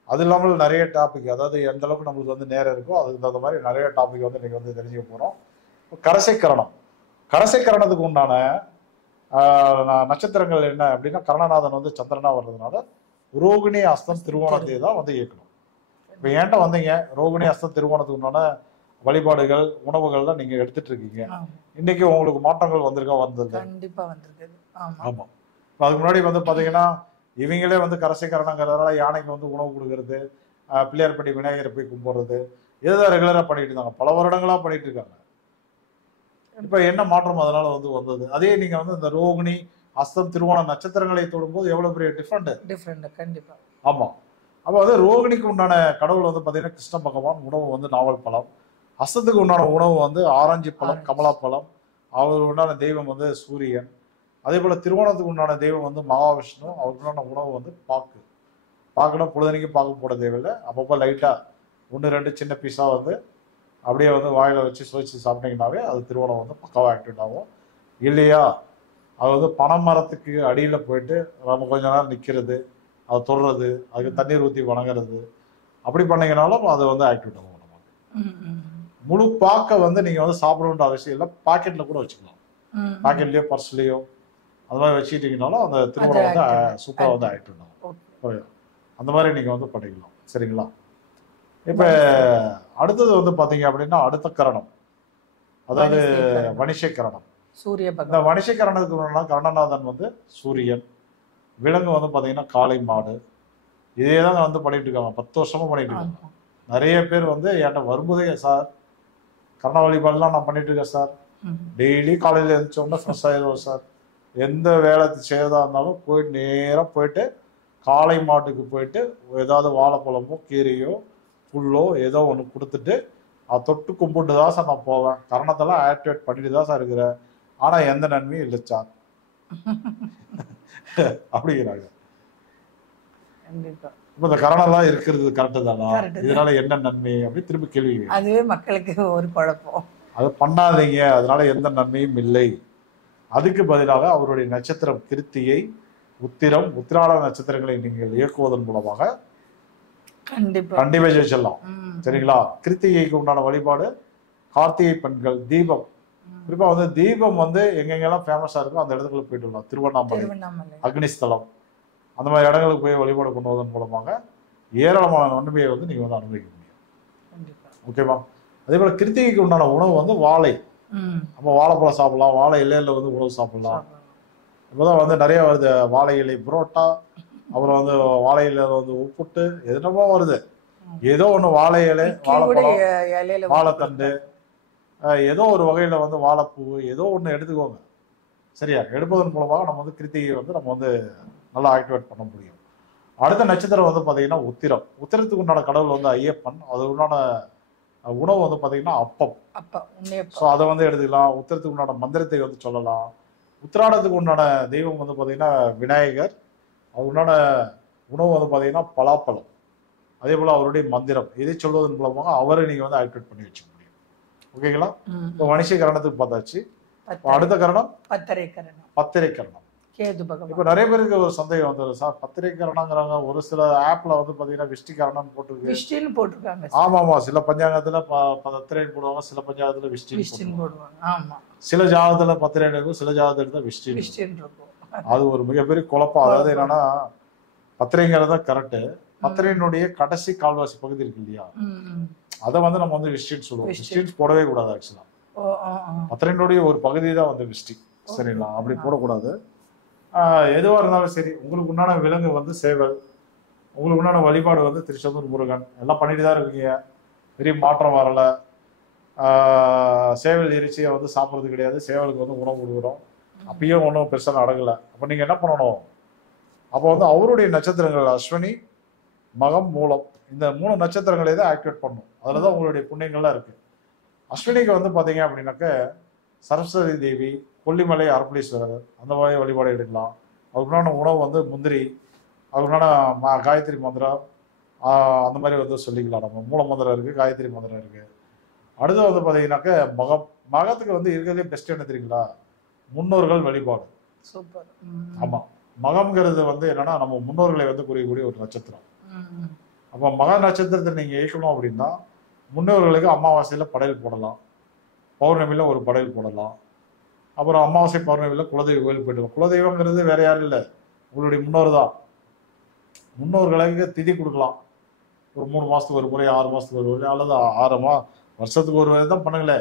அது இல்லாமல் நிறைய டாபிக், அதாவது எந்த அளவுக்கு நம்மளுக்கு வந்து நேரம் இருக்கோ அதுக்கு தகுந்த மாதிரி நிறைய டாபிக் வந்து நீங்கள் வந்து தெரிஞ்சுக்க போகிறோம். கரசை கரணத்துக்கு உண்டான நட்சத்திரங்கள் என்ன அப்படின்னா, கரணநாதன் வந்து சந்திரனா வர்றதுனால ரோகிணி, அஸ்தம், திருவோணத்தை தான் வந்து இயக்கணும். இப்போ என்கிட்ட வந்தீங்க, ரோகிணி, அஸ்தம், திருவோணத்துக்கு உண்டான வழிபாடுகள், உணவுகள்லாம் நீங்க எடுத்துட்டு இருக்கீங்க. இன்னைக்கு உங்களுக்கு மாற்றங்கள் வந்திருக்கு? கண்டிப்பா வந்திருக்கு. ஆமா. அதுக்கு முன்னாடி வந்து பாத்தீங்கன்னா இவங்களே வந்து கரசை கரணங்கிறதுனால யானைக்கு வந்து உணவு கொடுக்கறது, பிள்ளையார்பட்டி விநாயகரை போய் கும்பிடுறது, இதுதான் ரெகுலரா பண்ணிட்டு இருந்தாங்க, பல வருடங்களா பண்ணிட்டு இருக்காங்க. இப்ப என்ன மாற்றம் அதனால வந்து வந்தது? அதே நீங்க வந்து இந்த ரோகிணி, அஸ்தம், திருவோண நட்சத்திரங்களை தொடும்போது எவ்வளவு பெரிய டிஃபரெண்ட். கண்டிப்பா. ஆமா. அப்ப வந்து ரோகிணிக்கு உண்டான கடவுள் வந்து பாத்தீங்கன்னா கிருஷ்ண பகவான், உணவு வந்து நாவல் பழம். அஸ்தத்துக்கு உண்டான உணவு வந்து ஆரஞ்சு பழம், கமலா பழம். அவர் உண்டான தெய்வம் வந்து சூரியன். அதே போல திருவோணத்துக்கு உண்டான தெய்வம் வந்து மகாவிஷ்ணு. அவருக்கு உண்டான உணவு வந்து பாக்குனா பொழுதனைக்கு பாக்கு போட தேவையில்லை, அப்பப்போ லைட்டா 1-2 சின்ன பீஸா வந்து அப்படியே வந்து வாயில வச்சு சுவைச்சு சாப்பிட்டீங்கன்னாவே அது திருவோணம் வந்து பக்காவா ஆக்டிவேட் ஆகும். இல்லையா அது வந்து பனைமரத்துக்கு அடியில போயிட்டு நம்ம கொஞ்ச நேரம் நிக்கிறது, அதை தொடுறது, அதுக்கு தண்ணீர் ஊற்றி வணங்குறது, அப்படி பண்ணீங்கனாலும் அது வந்து ஆக்டிவேட் ஆகும். முழு பாக்கை வந்து நீங்க வந்து சாப்பிடணுன்ற அவசியம் இல்லை, பாக்கெட்ல கூட வச்சுக்கலாம். பாக்கெட்லயோ பர்ஸ்லயோ அந்த மாதிரி வச்சுக்கிட்டீங்கனாலும் அந்த திருமணம் வந்து சூப்பரா வந்து ஆக்டிவேட் ஆகும். அந்த மாதிரி நீங்க வந்து பண்ணிக்கலாம். சரிங்களா? இப்ப அடுத்தது வந்து பாத்தீங்க அப்படின்னா அடுத்த கரணம், அதாவது வணிஷை கரணம். இந்த வணிஷை கரணத்துக்கு கரணநாதன் வந்து சூரியன், விலங்கு வந்து பாத்தீங்கன்னா காளை மாடு. இதே தான் வந்து பண்ணிட்டு இருக்காங்க, 10 வருஷமா பண்ணிட்டு இருக்காங்க. நிறைய பேர் வந்து என்கிட்ட வரும்போதே, சார் கரண வழிபாடுலாம் நான் பண்ணிட்டு இருக்கேன் சார், டெய்லி காலையில எழுந்திரிச்சோம்னா ஃப்ரெஷ் ஆயிடுவோம் சார், எந்த வேலை செய்யறதா இருந்தாலும் போயிட்டு நேராக போயிட்டு காளை மாட்டுக்கு போயிட்டு ஏதாவது வாழைப்பழமோ கீரையோ புல்லோ ஏதோ ஒன்று கொடுத்துட்டு அதை தொட்டு கும்பிட்டு தான் சார் நான் போவேன், கரணத்தெல்லாம் ஆக்டிவேட் பண்ணிட்டு தான் சார் இருக்கிறேன், ஆனா எந்த நன்மையும் இல்லை சார் அப்படிங்கிறாங்க. இப்ப இந்த கரணம்லாம் இருக்கிறது கரெக்டு தானா, இதனால என்ன நன்மை அப்படி திரும்ப கேள்வி. அதுவே மக்களுக்கு ஒரு குழப்பம். அதை பண்ணாதீங்க, அதனால எந்த நன்மையும் இல்லை. அதுக்கு பதிலாக அவருடைய நட்சத்திரம் கிருத்திகை, உத்திரம், உத்திராட நட்சத்திரங்களை நீங்கள் இயக்குவதன் மூலமாக கண்டிப்பா ஜெயிச்சிடலாம். சரிங்களா? கிருத்திகைக்கு உண்டான வழிபாடு கார்த்திகை பெண்கள் தீபம், குறிப்பா வந்து தீபம் வந்து எங்கெங்கெல்லாம் ஃபேமஸா இருக்கோ அந்த இடத்துக்கு போயிட்டு வரலாம். திருவண்ணாமலை, அக்னிஸ்தலம், அந்த மாதிரி இடங்களுக்கு போய் வழிபாடு பண்ணுவதன் மூலமாக ஏராளமான நன்மையை வந்து நீங்க வந்து அனுபவிக்க முடியும். ஓகேவா? அதே போல கிருத்திகைக்கு உண்டான உணவு வந்து வாழை. நம்ம வாழைப்பழம் சாப்பிடலாம், வாழை இலையில வந்து உணவு சாப்பிடலாம். இப்போதான் வந்து நிறைய வருது, வாழை இலை புரோட்டா, அப்புறம் வந்து வாழை இலை வந்து உப்புட்டு எதுனமோ வருது. ஏதோ ஒண்ணு வாழை இலை, வாழைப்பழம், வாழைத்தண்டு, ஏதோ ஒரு வகையில வந்து வாழைப்பூ, ஏதோ ஒண்ணு எடுத்துக்கோங்க. சரியா? எடுப்பதன் மூலமாக நம்ம வந்து கிருத்திகையை வந்து நம்ம வந்து நல்லா ஆக்டிவேட் பண்ண முடியும். அடுத்த நட்சத்திரம் வந்து பாத்தீங்கன்னா உத்திரம். உத்திரத்துக்கு உண்டான கடவுள் வந்து ஐயப்பன். அது உண்டான உணவு வந்து பாத்தீங்கன்னா அப்பம். ஸோ அதை வந்து எடுத்துக்கலாம். உத்திரத்துக்கு உண்டான மந்திரத்தை வந்து சொல்லலாம். உத்திராடத்துக்கு உண்டான தெய்வம் வந்து பாத்தீங்கன்னா விநாயகர். அது உண்டான உணவு வந்து பாத்தீங்கன்னா பலாப்பழம். அதே போல அவருடைய மந்திரம், இதை சொல்வதன் மூலமாக அவரை நீங்க வந்து ஆக்டிவேட் பண்ணி வச்சுக்க முடியும். ஓகேங்களா? இப்போ வணிஷை கரணத்துக்கு பார்த்தாச்சு. அடுத்த கரணம் பத்திரை கரணம். பத்திரை கரணம். இப்ப நிறைய பேருக்கு ஒரு சந்தேகம் வந்துடும், சார் பத்திரை கரணங்கிறாங்க, ஒரு சில ஆப்ல வந்து பாத்தீங்கன்னா விஷ்டி கரணம் போட்டிருக்காங்க. ஆமா ஆமா, சில பஞ்சாங்கத்துல பத்திரைன்னு போடுவாங்க, சில பஞ்சாங்கத்துல விஷ்டின்னு போடுவாங்க. சில ஜாதகத்துல பத்திரைன்னு இருக்கும், சில ஜாதகத்துல விஷ்டின்னு இருக்கும். அது ஒரு மிகப்பெரிய குழப்பம். அதாவது என்னன்னா, பத்திரைங்கிறத கரெக்ட், பத்திரையினுடைய கடைசி கால்வாசி பகுதி இருக்கு இல்லையா, அதை வந்து நம்ம வந்து விஷ்டின்னு சொல்லுவோம். விஷ்டின்னு போடவே கூடாது. ஆக்சுவலா பத்திரையினுடைய ஒரு பகுதி தான் வந்து விஷ்டி. சரிங்களா? அப்படி போடக்கூடாது. எதுவாக இருந்தாலும் சரி, உங்களுக்கு உண்டான விலங்கு வந்து சேவல், உங்களுக்கு உண்டான வழிபாடு வந்து திருச்செந்தூர் முருகன், எல்லாம் பண்ணிட்டு தான் இருக்கீங்க. பெரிய மாற்றம் வரலை. சேவல் இறைச்சியை வந்து சாப்பிட்றது கிடையாது, சேவலுக்கு வந்து உணவு கொடுக்குறோம், அப்பயும் ஒன்றும் பெருசாக நடக்கலை. அப்போ நீங்கள் என்ன பண்ணணும்? அப்போ வந்து அவருடைய நட்சத்திரங்கள் அஸ்வினி, மகம், மூலம், இந்த 3 நட்சத்திரங்களை தான் ஆக்டிவேட் பண்ணணும். அதில் தான் உங்களுடைய புண்ணியங்கள்லாம் இருக்குது. அஸ்வினிக்கு வந்து பார்த்தீங்க அப்படின்னாக்க சரஸ்வதி தேவி, கொல்லிமலை அர்ப்பணீஸ்வரர், அந்த மாதிரி வழிபாடு எடுக்கலாம். அதுக்குண்டான உணவு வந்து முந்திரி, அதுக்குண்டான காயத்ரி மந்திரம், அந்த மாதிரி வந்து சொல்லிக்கலாம். நம்ம மூல மந்திரம் இருக்குது, காயத்ரி மந்திரம் இருக்குது. அடுத்து வந்து பார்த்தீங்கன்னாக்க மகம். மகத்துக்கு வந்து இருக்கிறதே பெஸ்ட் என்ன தெரியுங்களா? முன்னோர்கள் வழிபாடு. சூப்பர். ஆமாம், மகம்ங்கிறது வந்து என்னன்னா நம்ம முன்னோர்களை வந்து குறிக்கக்கூடிய ஒரு நட்சத்திரம். அப்போ மக நட்சத்திரத்தை நீங்கள் இயக்கணும் அப்படின்னா முன்னோர்களுக்கு அமாவாசையில் படையல் போடலாம், பௌர்ணமியில் ஒரு படையல் போடலாம். அப்புறம் அமாவாசை பௌர்ணமியில் குலதெய்வ கோயில் போயிட்டு, குலதெய்வங்கிறது வேற யாரும் இல்லை, உங்களுடைய முன்னோர் தான். முன்னோர்களுக்கு திதி கொடுக்கலாம். ஒரு 3 மாசத்துக்கு ஒரு முறை, 6 மாசத்துக்கு ஒரு முறை, அல்லது 6 வருஷத்துக்கு ஒரு முறை தான் பண்ணுங்களே.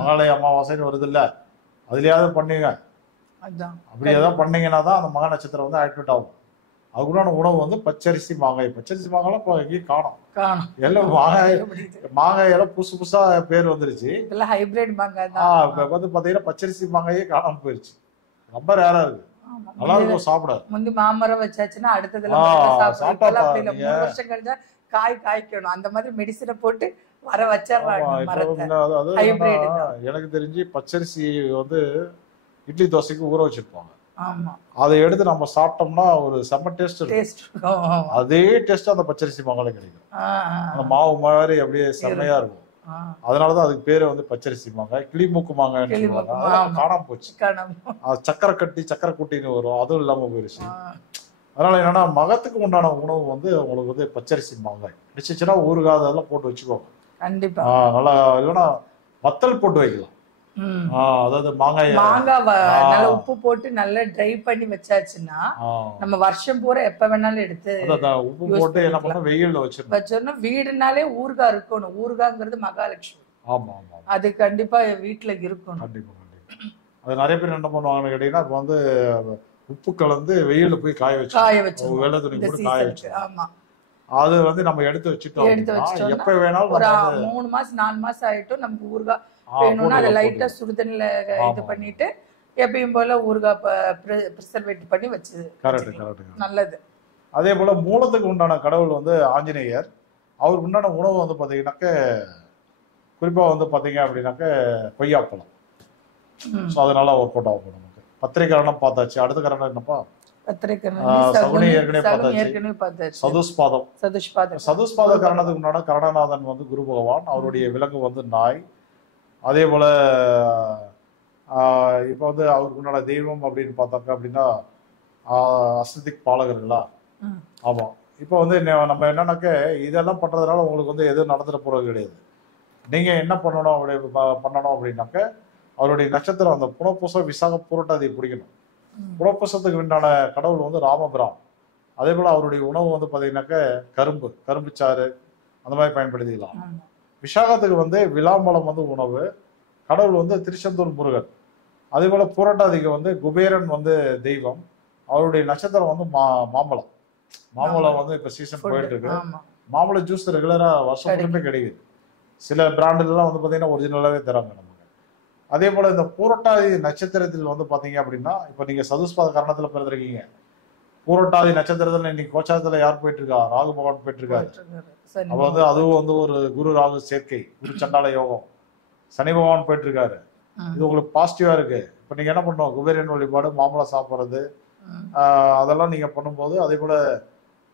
மகாலய அமாவாசைன்னு வருது இல்லை, அதுலயாவது பண்ணுங்க. அப்படி ஏதாவது பண்ணீங்கன்னா தான் அந்த மகா நட்சத்திரம் வந்து ஆக்டிவேட் ஆகும். அதுக்குள்ளான உணவு வந்து பச்சரிசி மாங்காய். பச்சரிசி மாங்காய்லாம் இப்போ எங்கேயும் காணும். எல்லாம் மாங்காய் எல்லாம் புதுசு புதுசா பேர் வந்துருச்சு. ஹைபிரிட் மாங்காய். இப்ப வந்து பாத்தீங்கன்னா பச்சரிசி மாங்காயே காணாம போயிருச்சு. ரொம்ப ரேரா இருக்கு. நல்லா இருக்கும் சாப்பிட. முந்தி மாமரம் வச்சாச்சுன்னா அடுத்ததுல வருஷம் கழிச்சா காய் காய்க்கணும். அந்த மாதிரி மெடிசனை போட்டு வர வச்சிடறாங்க. எனக்கு தெரிஞ்சு பச்சரிசி வந்து இட்லி தோசைக்கு ஊற வச்சிருப்பாங்க. அதை எடுத்து நம்ம சாப்பிட்டோம்னா ஒரு செம்ம டேஸ்ட் இருக்கும். அதே டேஸ்ட் அந்த பச்சரிசி மாங்காய் கிடைக்கும். அந்த மாவு மாதிரி அப்படியே செம்மையா இருக்கும். அதனாலதான் அதுக்கு பேரு வந்து பச்சரிசி மாங்காய். கிளிமூக்கு மாங்காய்னு சொல்லுவாங்க. அதெல்லாம் காணாம போச்சு. சக்கரை கட்டி சக்கரை குட்டின்னு வரும், அதுவும் இல்லாம போயிருச்சு. அதனால என்னன்னா மகத்துக்கு உண்டான உணவு வந்து உங்களுக்கு வந்து பச்சரிசி மாங்காய் கிடைச்சிச்சுன்னா ஊறுகாய் அதெல்லாம் போட்டு வச்சுக்கோங்க கண்டிப்பா. நல்லா, இல்லைன்னா வத்தல் போட்டு வைக்கலாம். அதாவது மாங்காய் நல்லா உப்பு போட்டு நல்லா ட்ரை பண்ணி வச்சாச்சுன்னா நம்ம வருஷம் பூரா எப்ப வேணாலும் எடுத்து உப்பு போட்டு என்ன பண்ண வெயில்ல வச்சோம்னா வீடுனாலே ஊறுகாய் இருக்கணும். ஊறுகாய்ங்கிறது மகாலட்சுமி. ஆமா ஆமா, அது கண்டிப்பா வீட்டுல இருக்கணும். கண்டிப்பா கண்டிப்பா. அது நிறைய பேர் என்ன பண்ணுவாங்கன்னு கேட்டீங்கன்னா இப்ப வந்து உப்பு கலந்து வெயில்ல போய் காய வச்சு வெள்ளை துணி போட்டு காய வச்சு, ஆமா, அது வந்து நம்ம எடுத்து வச்சுட்டோம். எப்ப வேணாலும் ஒரு 3 மாசம் 4 மாசம் ஆயிட்டும் நமக்கு ஊறுகாய் வேணும்னா அதை லைட்டா சுடுதண்ணில இது பண்ணிட்டு எப்பயும் போல ஊறுகாய் ப்ரிசர்வேட்டிவ் பண்ணி வச்சு. நல்லது. அதே போல மூலத்துக்கு உண்டான கடவுள் வந்து ஆஞ்சநேயர். அவருக்கு உண்டான உணவு வந்து பாத்தீங்கன்னாக்க குறிப்பா வந்து பாத்தீங்க அப்படின்னாக்க கொய்யாப்பழம். அதனால ஒர்க் அவுட் ஆகும் நமக்கு. பத்திரை கரணம் பார்த்தாச்சு. அடுத்த கரணம் என்னப்பா? சகுனி ஏற்கனவே பார்த்தாச்சு. சதுஷ்பாத கரணத்துக்கு உண்டான கரணநாதன் வந்து குரு பகவான். அவருடைய விலங்கு வந்து நாய். அதே போல இப்ப வந்து அவருக்கு உண்டான தெய்வம் அப்படின்னு பார்த்தாக்க அப்படின்னா அஸ்திக் பாலகர்களா. ஆமா. இப்ப வந்து நம்ம என்னன்னாக்க இதெல்லாம் பண்றதுனால உங்களுக்கு வந்து எதுவும் நடந்துட போறது கிடையாது. நீங்க என்ன பண்ணணும் அப்படின்னாக்க அவருடைய நட்சத்திரம் அந்த புனப்பூசம் விசாக பூரட்டாதி பிடிக்கணும். புனப்பூசத்துக்கு உண்டான கடவுள் வந்து ராமபிரான். அதே போல அவருடைய உணவு வந்து பாத்தீங்கன்னாக்க கரும்பு சாறு அந்த மாதிரி பயன்படுத்திக்கலாம். விசாகத்துக்கு வந்து விளாம்பழம் வந்து உணவு. கடவுள் வந்து திருச்செந்தூர் முருகன். அதே போல பூரட்டாதிக்கு வந்து குபேரன் வந்து தெய்வம். அவருடைய நட்சத்திரம் வந்து மாம்பழம் வந்து இப்ப சீசன் போயிட்டு இருக்கு. மாம்பழ ஜூஸ் ரெகுலரா வருஷம் ஃபுல்லுமே கிடைக்குது. சில பிராண்டுலாம் வந்து பாத்தீங்கன்னா ஒரிஜினலாவே தராங்க நமக்கு. அதே போல இந்த பூரட்டாதி நட்சத்திரத்தில் வந்து பாத்தீங்க அப்படின்னா இப்ப நீங்க சதுஷ்பாத கரணத்துல பிறந்திருக்கீங்க. பூரட்டாதி நட்சத்திரத்துல இன்னைக்கு கோச்சாரத்துல யார் போயிட்டு இருக்கா? ராகு பகவான் போயிட்டு இருக்காரு. அப்ப வந்து அதுவும் வந்து ஒரு குரு ராகு சேர்க்கை, குரு சண்டால யோகம். சனி பகவான் போயிட்டு இருக்காரு. இது உங்களுக்கு பாசிட்டிவா இருக்கு. இப்ப நீங்க என்ன பண்ணணும்? குபேரன் வழிபாடு, மாம்பழம் சாப்பிட்றது, அதெல்லாம் நீங்க பண்ணும்போது, அதே போல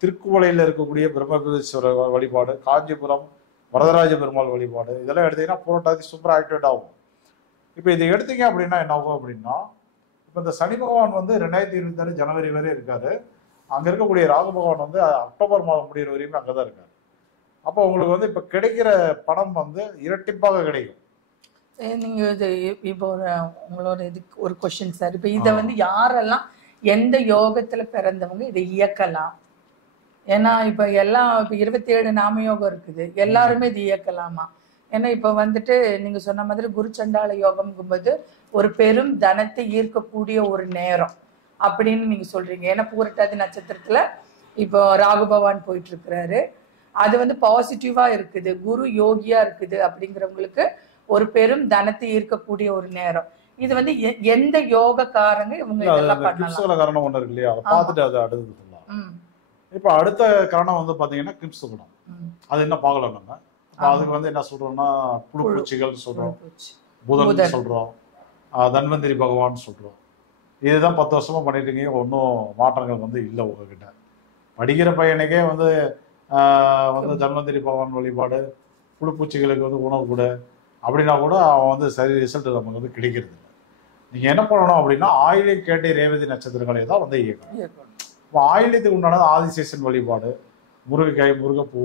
திருக்குவளையில இருக்கக்கூடிய பிரம்மபுரீஸ்வரர் வழிபாடு, காஞ்சிபுரம் வரதராஜ பெருமாள் வழிபாடு, இதெல்லாம் எடுத்தீங்கன்னா பூரட்டாதி சூப்பர் ஆக்டிவேட் ஆகும். இப்ப இதை எடுத்தீங்க அப்படின்னா என்ன ஆகும் அப்படின்னா, இப்ப இந்த சனி பகவான் வந்து 2026 ஜனவரி வரை இருக்காரு. அங்க இருக்கக்கூடிய ராகு பகவான் வந்து அக்டோபர் மாதம் முடிகிற வரையுமே அங்கதான் இருக்காரு. அப்போ உங்களுக்கு வந்து இப்ப கிடைக்கிற பணம் வந்து இரட்டிப்பாக கிடைக்கும். நீங்க இப்போ உங்களோட இதுக்கு ஒரு கொஸ்டின் சார். இப்ப இதை வந்து யாரெல்லாம் எந்த யோகத்துல பிறந்தவங்க இதை இயக்கலாம்? ஏன்னா இப்ப எல்லாம் இப்ப 27 நாம யோகம் இருக்குது, எல்லாருமே இது இயக்கலாமா? ஏன்னா இப்ப வந்துட்டு நீங்க சொன்ன மாதிரி குரு சண்டால யோகம்ங்கும்போது ஒரு பெரும் தனத்தை ஈர்க்கக்கூடிய ஒரு நேரம் அப்படின்னு நீங்க சொல்றீங்க. ஏன்னா பூரட்டாதி நட்சத்திரத்துல இப்போ ராகு பகவான் போயிட்டு இருக்கிறாரு. அது வந்து பாசிட்டிவா இருக்குது, குரு யோகியா இருக்குது. அப்படிங்கிறவங்களுக்கு ஒரு பெரும் தனத்தை ஈர்க்கக்கூடிய ஒரு நேரம். இது வந்து எந்த யோகக்காரங்க இவங்க இதெல்லாம் பண்ணலாம்? காரணம் ஒண்ணு இருக்கு இல்லையா, அதை பார்த்துட்டு அதை அடுத்து சொல்லலாம். இப்ப அடுத்த காரணம் வந்து பாத்தீங்கன்னா கிரிப்ஸ் குணம். அது என்ன பார்க்கலாம் நம்ம. அதுக்கு வந்து என்ன சொல்றோம்னா புழுப்பூச்சிகள் சொல்றோம், புதன் சொல்றோம், தன்வந்திரி பகவான் சொல்றோம். இதுதான் 10 வருஷமா பண்ணிட்டு இருக்கீங்க. ஒன்றும் மாற்றங்கள் வந்து இல்லை உங்ககிட்ட. படிக்கிற பையனுக்கே வந்து தன்வந்திரி பகவான் வழிபாடு, புழுப்பூச்சிகளுக்கு வந்து உணவு கூட அப்படின்னா கூட அவன் வந்து சரி ரிசல்ட் நமக்கு வந்து கிடைக்கிறது இல்லை. நீங்க என்ன பண்ணணும் அப்படின்னா ஆயிலை கேட்டை ரேவதி நட்சத்திரங்களை தான் வந்து இயக்கணும். இப்போ ஆயிலத்துக்கு உண்டானது ஆதிசேஷன் வழிபாடு, முருங்கைக்காய், முருங்கைப்பூ,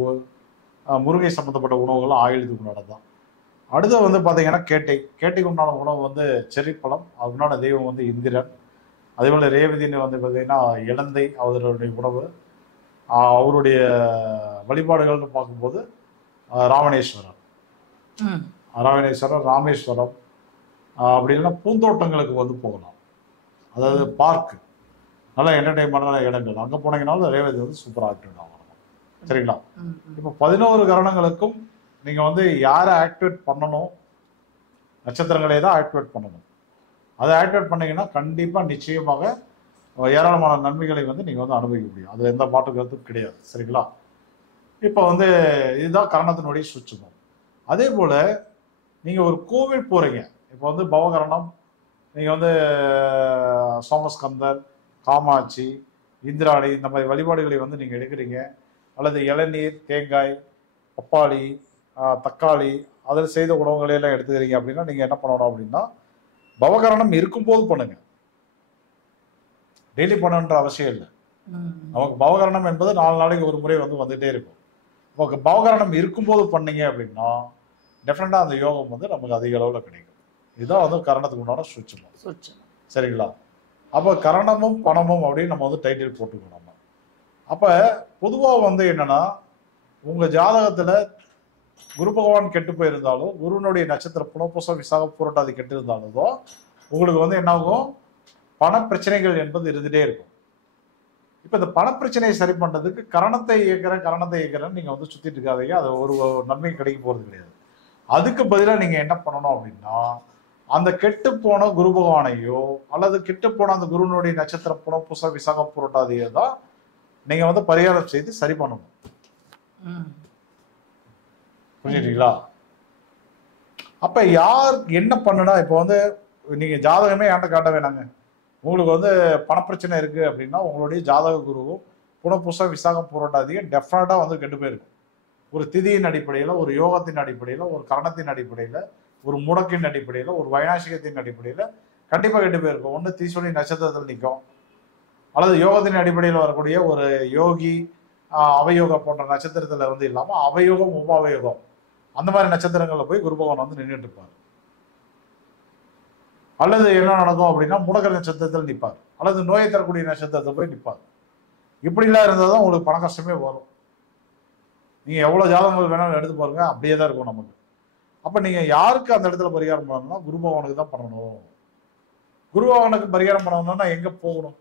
முருங்கை சம்பந்தப்பட்ட உணவுகள் ஆயிலத்துக்கு உண்டானது தான். அடுத்து வந்து பார்த்தீங்கன்னா கேட்டைக்கு உண்டான உணவு வந்து செர்ரிப்பழம். அதுக்கு உண்டான தெய்வம் வந்து இந்திரன். அதே போல ரேவதின்னு வந்து பார்த்தீங்கன்னா இலந்தை அவருடைய உணவு. அவருடைய வழிபாடுகள்னு பார்க்கும்போது ராமேஸ்வரம், ராமேஸ்வரம் அப்படி இல்லைன்னா பூந்தோட்டங்களுக்கு வந்து போகலாம். அதாவது பார்க்கு, நல்லா என்டர்டைன்மெண்டான இடங்கள், அங்கே போனீங்கன்னாலும் ரேவதி வந்து சூப்பராக ஆக்டிவேட் ஆகணும். சரிங்களா? இப்போ 11 கரணங்களுக்கும் நீங்க வந்து யாரை ஆக்டிவேட் பண்ணணும்? நட்சத்திரங்களே தான் ஆக்டிவேட் பண்ணணும். அதை ஆக்டிவேட் பண்ணீங்கன்னா கண்டிப்பா நிச்சயமாக ஏராளமான நன்மைகளை வந்து நீங்க வந்து அனுபவிக்க முடியும். அது எந்த மாற்று கருத்தும் கிடையாது. சரிங்களா? இப்போ வந்து இதுதான் கரணத்தினுடைய சுற்றுமம். அதே போல நீங்க ஒரு கோவில் போறீங்க. இப்போ வந்து பவகரணம், நீங்க வந்து சோமஸ்கந்தர், காமாட்சி, இந்திராணி இந்த மாதிரி வழிபாடுகளை வந்து நீங்க எடுக்கிறீங்க. அல்லது இளநீர், தேங்காய், பப்பாளி, தக்காளி, அதில் செய்த உணவுகளை எல்லாம் எடுத்துக்கிறீங்க அப்படின்னா நீங்க என்ன பண்ணணும் அப்படின்னா பவகரணம் இருக்கும்போது பண்ணுங்க. டெய்லி பண்ணணுன்ற அவசியம் இல்லை. நமக்கு பவகரணம் என்பது 4 நாளைக்கு ஒரு முறை வந்துட்டே இருக்கும். நமக்கு பவகரணம் இருக்கும்போது பண்ணீங்க அப்படின்னா டெஃபினட்டா அந்த யோகம் நமக்கு அதிக அளவில் கிடைக்கும். இதுதான் கரணத்துக்கு உண்டான சூட்சுமம். சரிங்களா? அப்போ கரணமும் பணமும் அப்படின்னு நம்ம டைட்டில் போட்டுக்கணும். நம்ம அப்போ பொதுவாக என்னன்னா உங்க ஜாதகத்துல குரு பகவான் கெட்டு போயிருந்தாலும் குருனுடைய நட்சத்திர புனர்பூசம் விசாக பூரட்டாதி கெட்டு இருந்தாலும் உங்களுக்கு என்ன ஆகும், பண பிரச்சனைகள் என்பது இருந்துட்டே இருக்கும். இப்ப இந்த பண பிரச்சனையை சரி பண்றதுக்கு கரணத்தை இயக்கிறேன்னு நீங்க சுத்திட்டு இருக்காதீங்க. அது ஒரு நன்மை கிடைக்க போறது கிடையாது. அதுக்கு பதிலாக நீங்க என்ன பண்ணணும் அப்படின்னா அந்த கெட்டு போன குரு பகவானையோ அல்லது கெட்டு போன அந்த குருனுடைய நட்சத்திர புனர்பூச விசாக பூரட்டாதியோ தான் நீங்க பரிகாரம் செய்து சரி பண்ணணும். புரிஞ்சுட்டீங்களா? அப்ப யார் என்ன பண்ணுனா இப்ப நீங்க ஜாதகமே ஏன்ட்ட காட்ட வேணாங்க. உங்களுக்கு பணப்பிரச்சனை இருக்கு அப்படின்னா உங்களுடைய ஜாதக குருவும் புனர்பூச விசாகம் பூரட்டாதியும் டெஃபினட்டா கெட்டு போயிருக்கும். ஒரு திதியின் அடிப்படையில, ஒரு யோகத்தின் அடிப்படையில, ஒரு கரணத்தின் அடிப்படையில, ஒரு முடக்கின் அடிப்படையில, ஒரு வைநாசிகத்தின் அடிப்படையில கண்டிப்பா கெட்டு போயிருக்கும். ஒண்ணு தீசொலி நட்சத்திரத்தில் நிற்கும், அல்லது யோகத்தின் அடிப்படையில் வரக்கூடிய ஒரு யோகி அவயோக போன்ற நட்சத்திரத்துல இல்லாம அவயோகம் உபாவயோகம் அந்த மாதிரி நட்சத்திரங்கள்ல போய் குரு பகவான் நின்றுட்டு இருப்பார். அல்லது என்ன நடக்கும் அப்படின்னா முடக்கிற நட்சத்திரத்தில் நிற்பார், அல்லது நோயை தரக்கூடிய நட்சத்திரத்தை போய் நிற்பார். இப்படிலாம் இருந்தால் தான் உங்களுக்கு பண கஷ்டமே வரும். நீங்க எவ்வளவு ஜாதகங்கள் வேணாலும் எடுத்து பாருங்க, அப்படியே தான் இருக்கும் நமக்கு. அப்ப நீங்க யாருக்கு அந்த இடத்துல பரிகாரம் பண்ணணும்னா குரு பகவானுக்கு தான் பண்ணணும். குரு பகவானுக்கு பரிகாரம் பண்ணணும்னா எங்க போகணும்?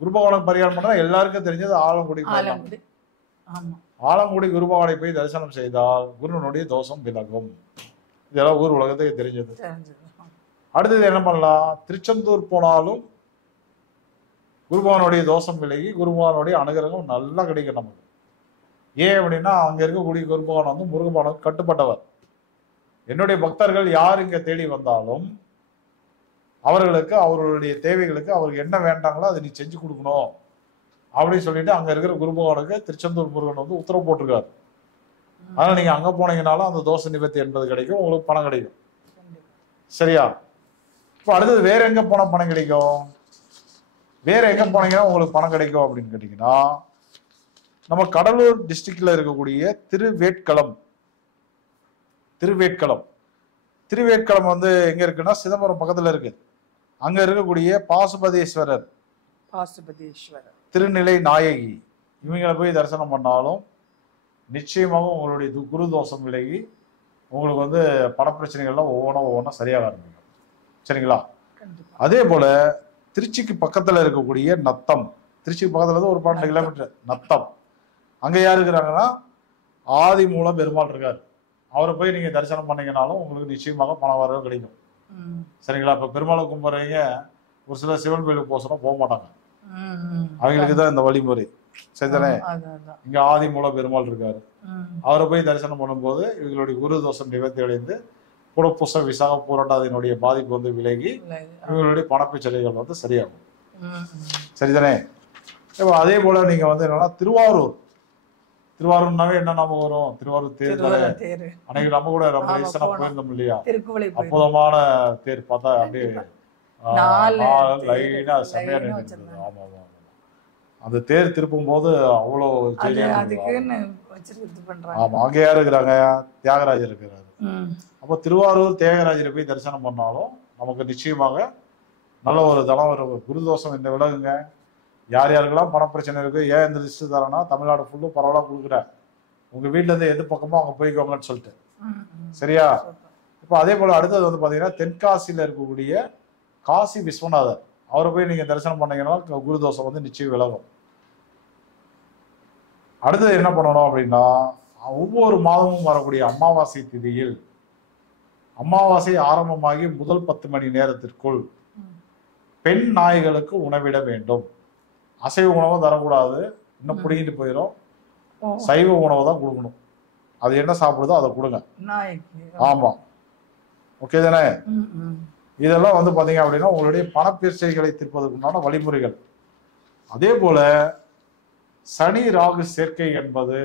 குரு பகவானுக்கு பரிகாரம் பண்ணா எல்லாருக்கும் தெரிஞ்சது ஆலங்குடி. ஆலங்குடி குரு பகவானை போய் தரிசனம் செய்தால் குருனுடைய தோஷம் விலகும். இதெல்லாம் ஊர் உலகத்துக்கு தெரிஞ்சது. அடுத்தது என்ன பண்ணலாம்? திருச்செந்தூர் போனாலும் குரு பகவானுடைய தோஷம் விலகி குரு பகவானுடைய அனுகிரகம் நல்லா கிடைக்கும் நமக்கு. ஏன் அப்படின்னா அங்க இருக்கக்கூடிய குரு பகவான் முருகபகவானுக்கு கட்டுப்பட்டவர். என்னுடைய பக்தர்கள் யார் இங்க தேடி வந்தாலும் அவர்களுக்கு அவர்களுடைய தேவைகளுக்கு அவருக்கு என்ன வேண்டாங்களோ அதை நீ செஞ்சு கொடுக்கணும் அப்படின்னு சொல்லிட்டு அங்க இருக்கிற குரு பகவானுக்கு திருச்செந்தூர் முருகன் உத்தரவு போட்டிருக்காரு. அதனால நீங்க அங்க போனீங்கன்னாலும் அந்த தோஷ நிவர்த்தி என்பது கிடைக்கும், உங்களுக்கு பணம் கிடைக்கும். சரியா? இப்ப அடுத்தது வேற எங்க போனா பணம் கிடைக்கும்? வேற எங்க போனீங்கன்னா உங்களுக்கு பணம் கிடைக்கும் அப்படின்னு கேட்டீங்கன்னா நம்ம கடலூர் டிஸ்ட்ரிக்ட்ல இருக்கக்கூடிய திருவேட்களம் எங்க இருக்குன்னா சிதம்பரம் பக்கத்துல இருக்கு. அங்க இருக்கக்கூடிய பாசுபதீஸ்வரர் திருநிலை நாயகி இவங்களை போய் தரிசனம் பண்ணாலும் நிச்சயமாக உங்களுடைய குரு தோஷம் விலகி உங்களுக்கு பணப்பிரச்சனைகள்லாம் ஒவ்வொன்றா சரியாக ஆரம்பிக்கும். சரிங்களா? அதே போல திருச்சிக்கு பக்கத்துல இருக்கக்கூடிய நத்தம், திருச்சிக்கு பக்கத்துல ஒரு 12 கிலோமீட்டர் நத்தம், அங்க யார் இருக்கிறாங்கன்னா ஆதி மூல பெருமாள் இருக்காரு. அவரை போய் நீங்க தரிசனம் பண்ணீங்கன்னாலும் உங்களுக்கு நிச்சயமாக பண வரவு கிடைக்கும். சரிங்களா? இப்ப பெருமாளை கும்பிட்றீங்க, ஒரு சில சிவன் கோயிலுக்கு போக மாட்டாங்க, அவங்களுக்கு தான் இந்த வழிமுறை. சரிதானே? இங்க ஆதி மூல பெருமாள் இருக்காரு, அவரை போய் தரிசனம் பண்ணும்போது இவங்களுடைய குரு தோஷம் நிவர்த்தி அடைந்து புனர்பூச விசாக பூரட்டாதியினுடைய பாதிப்பு விலகி இவங்களுடைய பணப்பிச்சலைகள் சரியாகும். சரிதானே? இப்போ அதே போல நீங்க என்னன்னா திருவாரூர்னாவே என்ன நாம வரும்? திருவாரூர் தேர் தானே. அன்னைக்கு நம்ம கூட ரொம்ப ரீசனா போயிருந்தோம் இல்லையா? அற்புதமான தேர் பார்த்தா அப்படியே லைனா செம்மையா நின்று. ஆமா ஆமா, அந்த தேர் திருப்பும் போது அவ்வளவு ஆமா. அங்க யாரு இருக்கிறாங்க? தியாகராஜர் இருக்கிறாரு. அப்போ திருவாரூர் தியாகராஜரை போய் தரிசனம் பண்ணாலும் நமக்கு நிச்சயமாக நல்ல ஒரு தனம் வரும். குருதோஷம் இந்த விலகுங்க. யார் யாருக்கெல்லாம் பணப்பிரச்சனை இருக்கு, ஏன் இந்த லிஸ்ட் தரேன்னா தமிழ்நாடு ஃபுல்லும் பரவலாக கொடுக்குறேன், உங்க வீட்டுல இருந்து எது பக்கமோ அங்க போய்க்கோங்கன்னு சொல்லிட்டு. சரியா? இப்போ அதே போல அடுத்தது பாத்தீங்கன்னா தென்காசியில இருக்கக்கூடிய காசி விஸ்வநாதர், அவரை போய் நீங்க தரிசனம் பண்ணீங்கன்னா குருதோஷம் நிச்சயம் விலகும். அடுத்தது என்ன பண்ணணும் அப்படின்னா ஒவ்வொரு மாதமும் வரக்கூடிய அமாவாசை திதியில் அமாவாசை ஆரம்பமாகி முதல் 10 மணி நேரத்திற்குள் பெண் நாய்களுக்கு உணவிட வேண்டும். அசைவ உணவு தரக்கூடாது, இன்னும் பிடிங்கிட்டு போயிடும். சைவ உணவு தான் கொடுக்கணும். அது என்ன சாப்பிடுதோ அதை கொடுங்க. ஆமா, ஓகே தானே? இதெல்லாம் பாத்தீங்க அப்படின்னா உங்களுடைய பணப்பிரச்சனைகளை தீர்ப்பதற்குண்டான வழிமுறைகள். அதே போல சனி ராகு சேர்க்கை என்பது